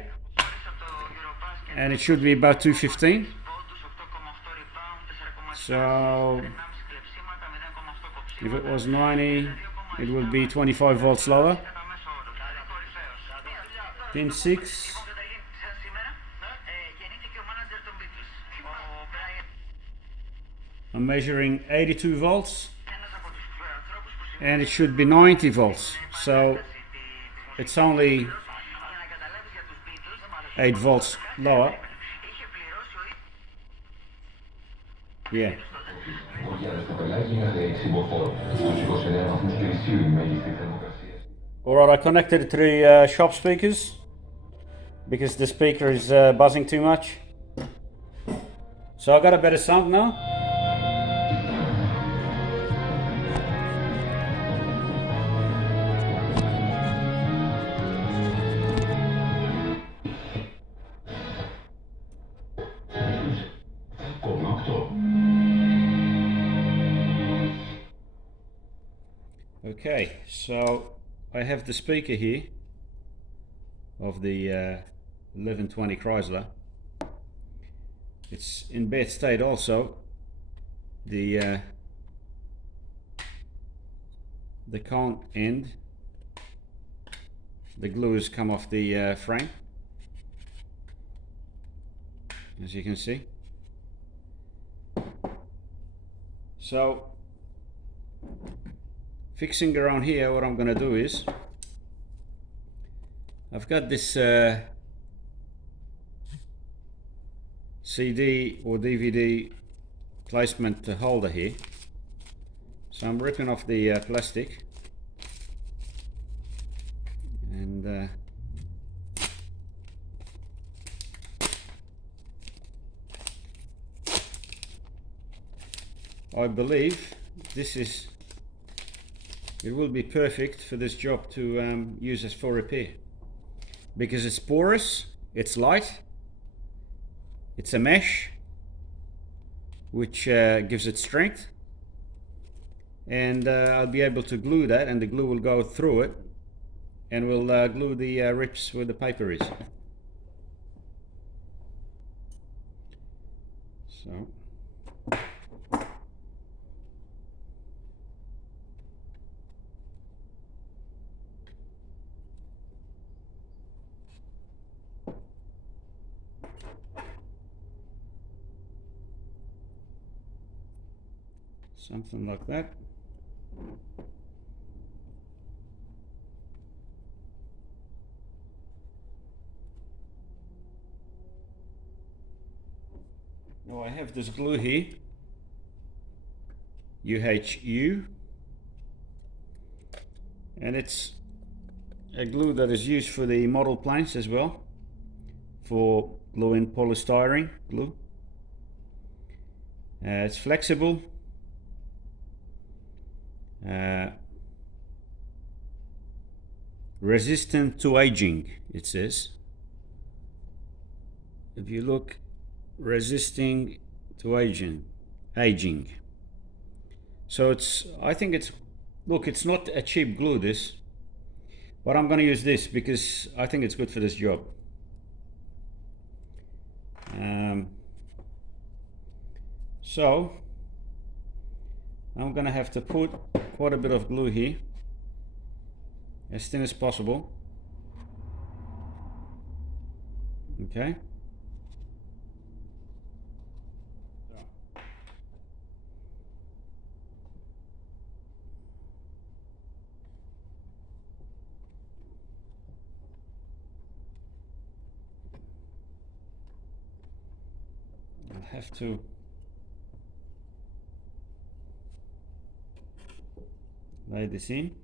and it should be about 215. So if it was 90, it would be 25 volts lower. Pin 6, I'm measuring 82 volts and it should be 90 volts. So it's only 8 volts lower. Yeah. Alright, I connected it to the shop speakers because the speaker is buzzing too much. So I got a better sound now. Okay, so I have the speaker here of the 1120 Kriesler. It's in bad state also. The cone end, the glue has come off the frame, as you can see. So fixing around here, what I'm going to do is, I've got this CD or DVD placement holder here. So I'm ripping off the plastic and I believe it will be perfect for this job to use as for repair, because it's porous, it's light, it's a mesh which gives it strength, and I'll be able to glue that, and the glue will go through it, and we'll glue the rips where the paper is. So something like that. Now I have this glue here, UHU, and it's a glue that is used for the model planes as well, for gluing polystyrene glue. It's flexible, resistant to aging, it says. If you look, resisting to aging. So I think it's not a cheap glue, this, but I'm going to use this because I think it's good for this job. So I'm going to have to put quite a bit of glue here, as thin as possible. Okay. I'll have to lay this in.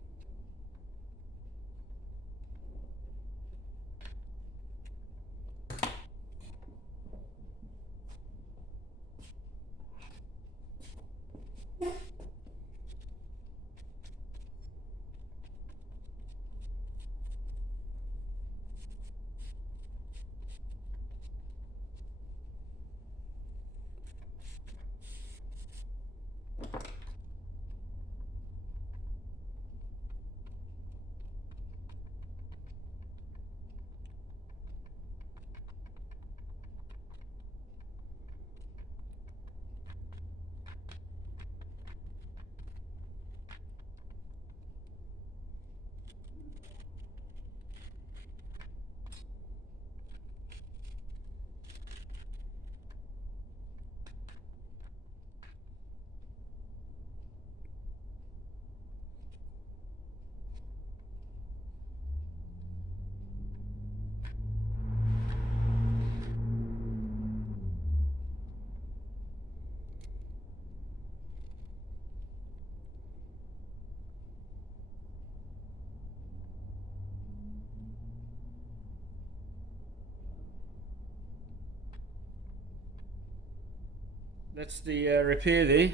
That's the repair there.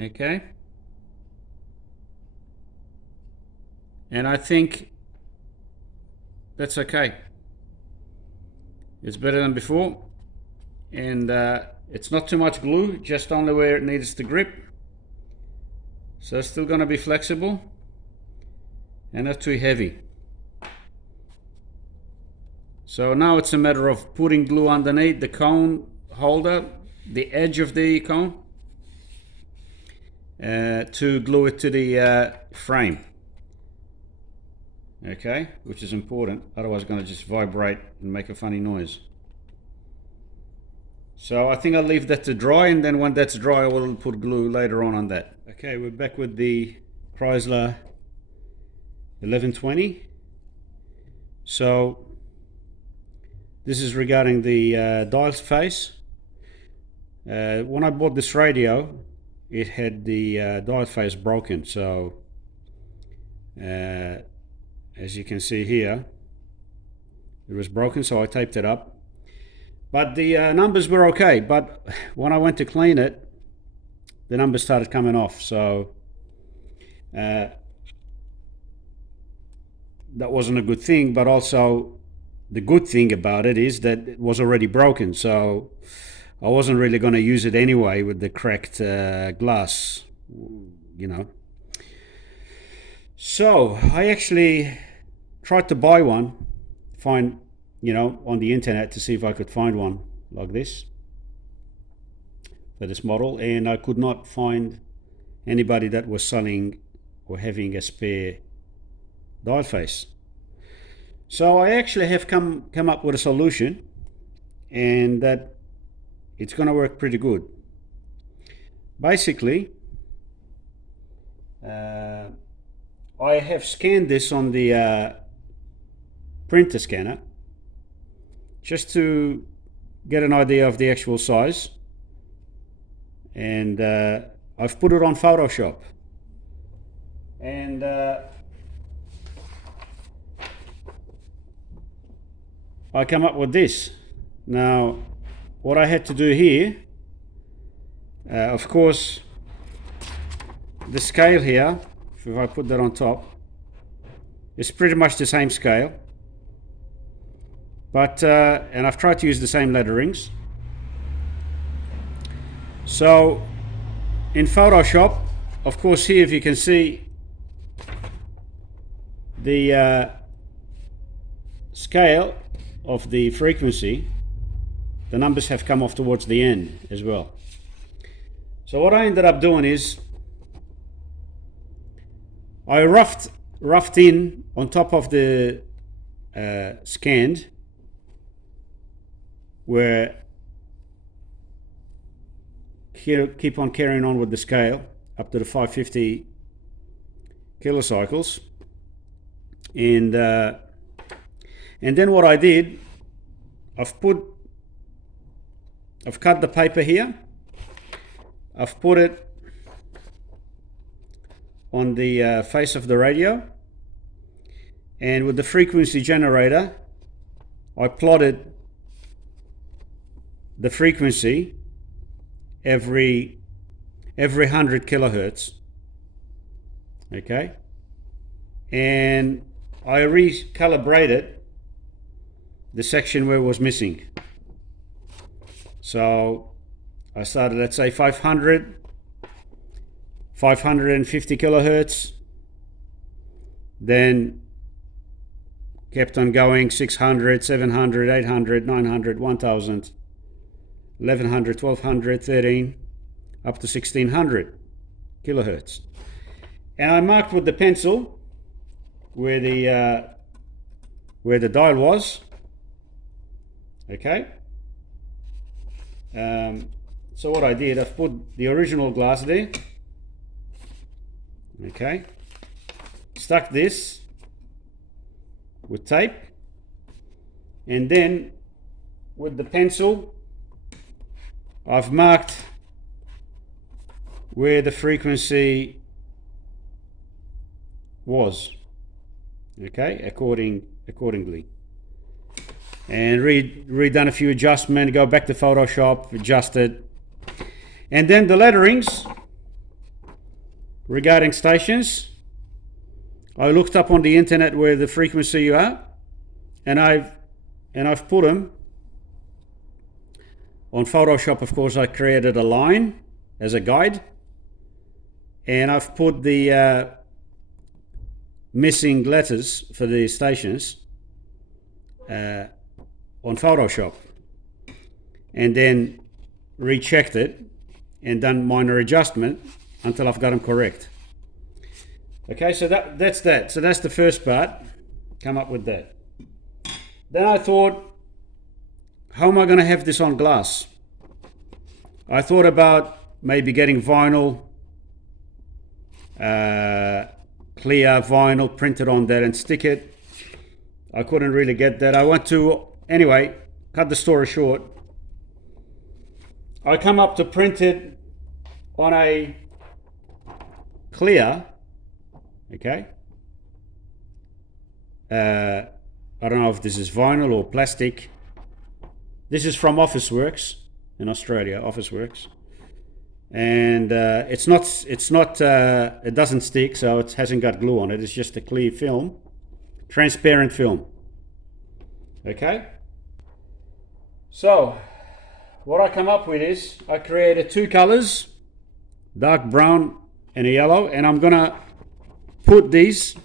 Okay. And I think that's okay. It's better than before. And it's not too much glue, just only where it needs to grip. So it's still going to be flexible and not too heavy. So now it's a matter of putting glue underneath the cone holder, the edge of the cone, to glue it to the frame. Okay, which is important, otherwise it's going to just vibrate and make a funny noise. So I think I'll leave that to dry, and then when that's dry I will put glue later on that. Okay, we're back with the Kriesler 1120. So this is regarding the dial face. When I bought this radio, it had the dial face broken, so as you can see here, it was broken, so I taped it up. But the numbers were okay, but when I went to clean it, the numbers started coming off. So that wasn't a good thing, but also the good thing about it is that it was already broken, so I wasn't really going to use it anyway with the cracked glass, you know. So I actually tried to buy one, find, you know, on the internet to see if I could find one like this for this model, and I could not find anybody that was selling or having a spare dial face. So I actually have come up with a solution, and that it's going to work pretty good. Basically, I have scanned this on the printer scanner just to get an idea of the actual size, and I've put it on Photoshop, and I come up with this. Now, what I had to do here, of course, the scale here, if I put that on top, is pretty much the same scale, but and I've tried to use the same letterings. So in Photoshop, of course, here if you can see the scale of the frequency, the numbers have come off towards the end as well. So what I ended up doing is I roughed in on top of the scanned, where here keep on carrying on with the scale up to the 550 kilocycles, and then what I did, I've cut the paper here, I've put it on the face of the radio, and with the frequency generator I plotted the frequency every 100 kilohertz, okay, and I recalibrated the section where it was missing. So I started, let's say 550 kilohertz, then kept on going 600, 700, 800, 900, 1000, 1100, 1200, 13, up to 1600 kilohertz. And I marked with the pencil where the dial was, okay. So what I did, I've put the original glass there, okay, stuck this with tape, and then with the pencil I've marked where the frequency was, okay, accordingly, and redone a few adjustments, go back to Photoshop, adjust it, and then the letterings regarding stations, I looked up on the internet where the frequency you are, and I've put them on Photoshop. Of course, I created a line as a guide, and I've put the missing letters for the stations on Photoshop, and then rechecked it and done minor adjustment until I've got them correct. Okay, so that's that. So that's the first part. Come up with that. Then I thought, how am I going to have this on glass? I thought about maybe getting vinyl, clear vinyl, printed on that and stick it. I couldn't really get that. Anyway, cut the story short, I come up to print it on a clear, okay, I don't know if this is vinyl or plastic. This is from Officeworks in Australia, Officeworks. and it doesn't stick, so it hasn't got glue on it. It's just a clear film, transparent film. Okay, so what I come up with is I created two colors, dark brown and a yellow, and I'm gonna put these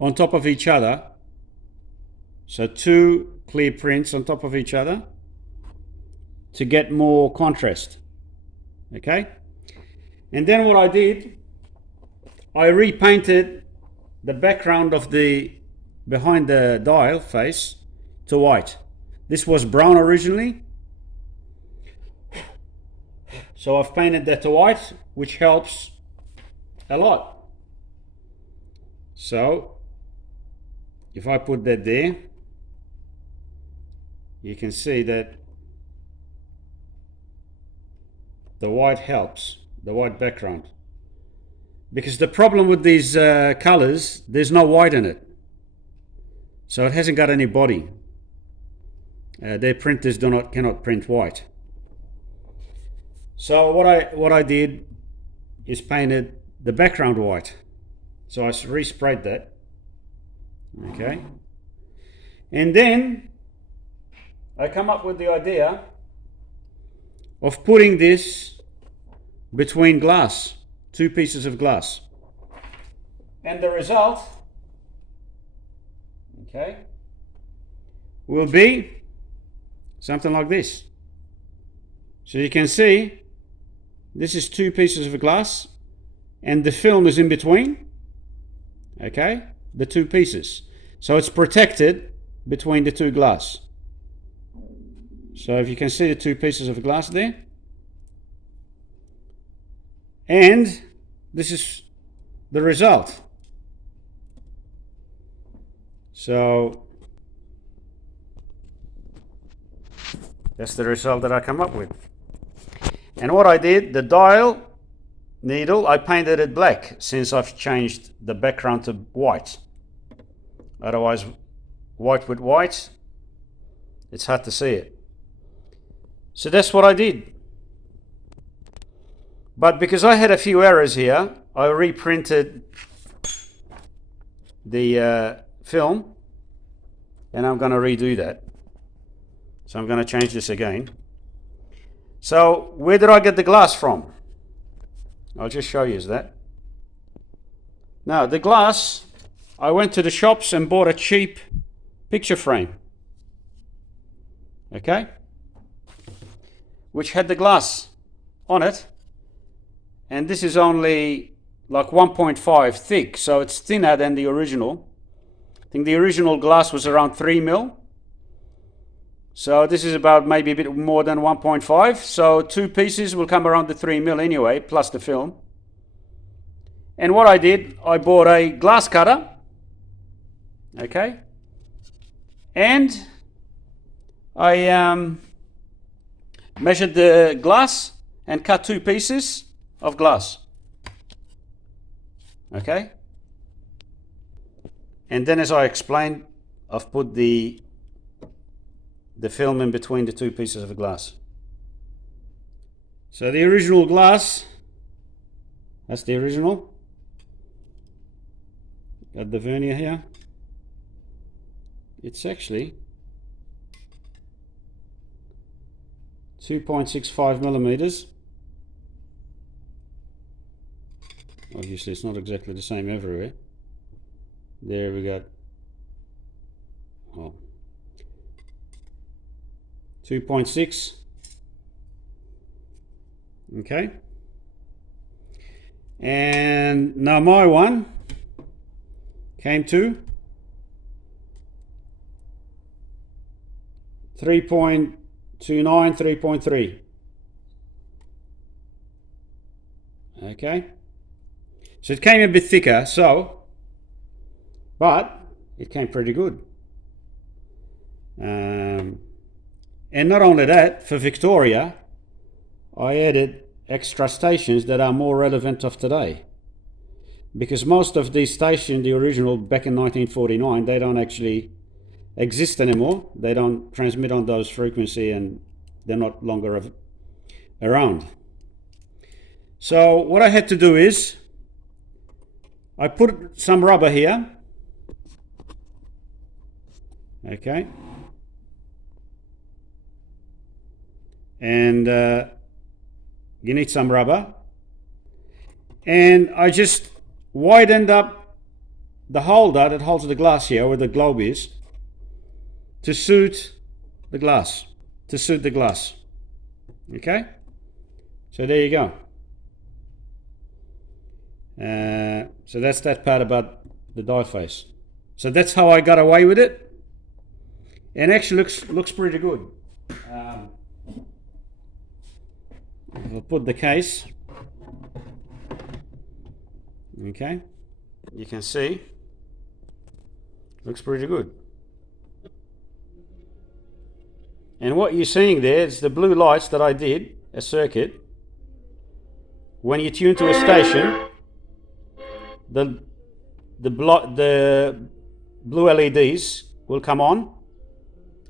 on top of each other. So two clear prints on top of each other to get more contrast. Okay, and then what I did, I repainted the background of the behind the dial face to white. This was brown originally, so I've painted that to white, which helps a lot. So if I put that there, you can see that the white helps, the white background. Because the problem with these colors, there's no white in it. So it hasn't got any body. Their printers cannot print white. So what I did is painted the background white. So I resprayed that. Okay. And then I come up with the idea of putting this between glass, two pieces of glass. And the result, okay, will be something like this. So you can see this is two pieces of glass and the film is in between, okay, the two pieces. So it's protected between the two glass. So if you can see the two pieces of glass there, and this is the result. So that's the result that I come up with. And what I did, the dial needle, I painted it black since I've changed the background to white. Otherwise, white with white, it's hard to see it. So that's what I did. But because I had a few errors here, I reprinted the film, and I'm going to redo that. So I'm going to change this again. So where did I get the glass from? I'll just show you that. Now the glass, I went to the shops and bought a cheap picture frame. Okay? Which had the glass on it, and this is only like 1.5 thick, so it's thinner than the original. I think the original glass was around 3 mil, so this is about maybe a bit more than 1.5, so two pieces will come around the 3 mil anyway, plus the film. And what I did, I bought a glass cutter, okay, and I measured the glass and cut two pieces of glass. Okay? And then, as I explained, I've put the film in between the two pieces of glass. So the original glass, that's the original. Got the vernier here. It's actually 2.65 millimeters. Obviously it's not exactly the same everywhere. There we got 2.6. Okay, and now my one came to 3.29, 3.3. Okay, so it came a bit thicker, but it came pretty good. And not only that, for Victoria, I added extra stations that are more relevant of today. Because most of these stations, the original back in 1949, they don't actually exist anymore. They don't transmit on those frequency and they're not longer around. So what I had to do is I put some rubber here. Okay. And you need some rubber. And I just widened up the holder that holds the glass here, where the globe is, to suit the glass. Okay? So there you go. So that's that part about the die face. So that's how I got away with it. And actually looks pretty good. I'll put the case. Okay, you can see, looks pretty good. And what you're seeing there is the blue lights that I did, a circuit. When you tune to a station, the blue LEDs will come on.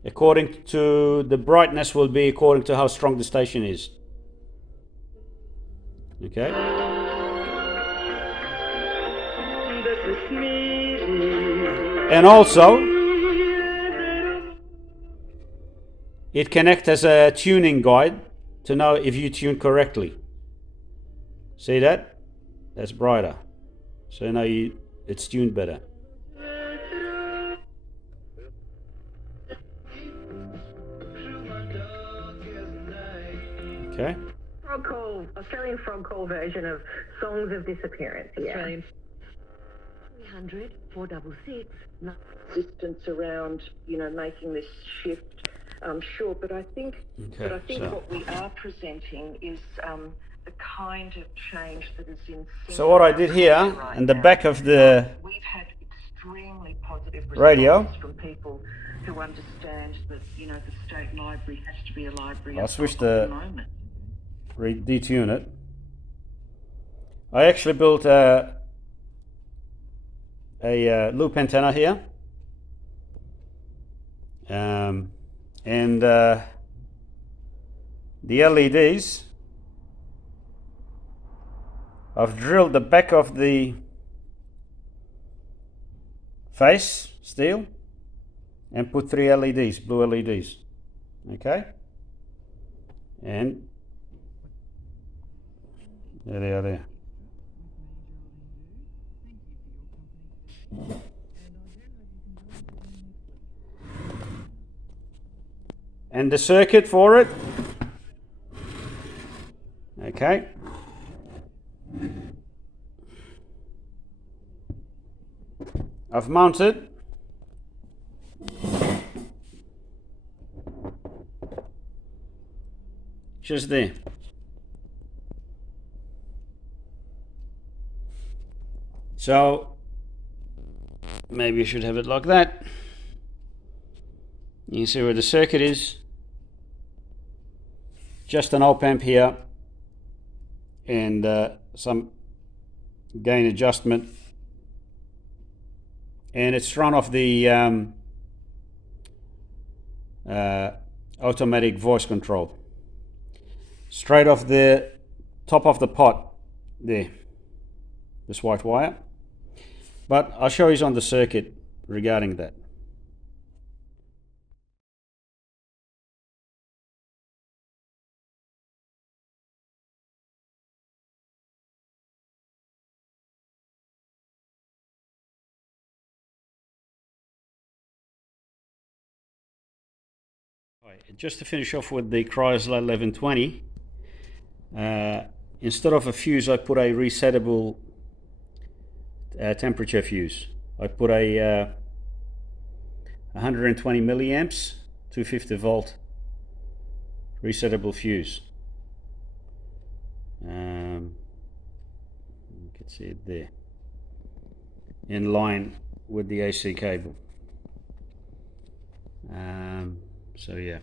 According to the brightness will be according to how strong the station is. Okay. And also, it connects as a tuning guide to know if you tune correctly. See that? That's brighter. So now it's tuned better. Okay. Frog call, Australian frog call version of Songs of Disappearance. Australian. 300 466. Distance around, making this shift. Sure, but I think, what we are presenting is the kind of change that is in. So what I did here, in the back of the we've had extremely positive radio from people who understand that the state library has to be a library. I'll switch the detune it. I actually built a loop antenna here, and the LEDs, I've drilled the back of the face steel and put 3 LEDs, blue LEDs. Okay, and there they are there. And the circuit for it, okay, I've mounted just there. So maybe you should have it like that. You can see where the circuit is. Just an op amp here and some gain adjustment, and it's run off the automatic voice control, straight off the top of the pot there, this white wire. But I'll show you on the circuit regarding that. Just to finish off with the Kriesler 1120, instead of a fuse, I put a resettable temperature fuse. I put a 120 milliamps, 250 volt resettable fuse. You can see it there, in line with the AC cable. So yeah.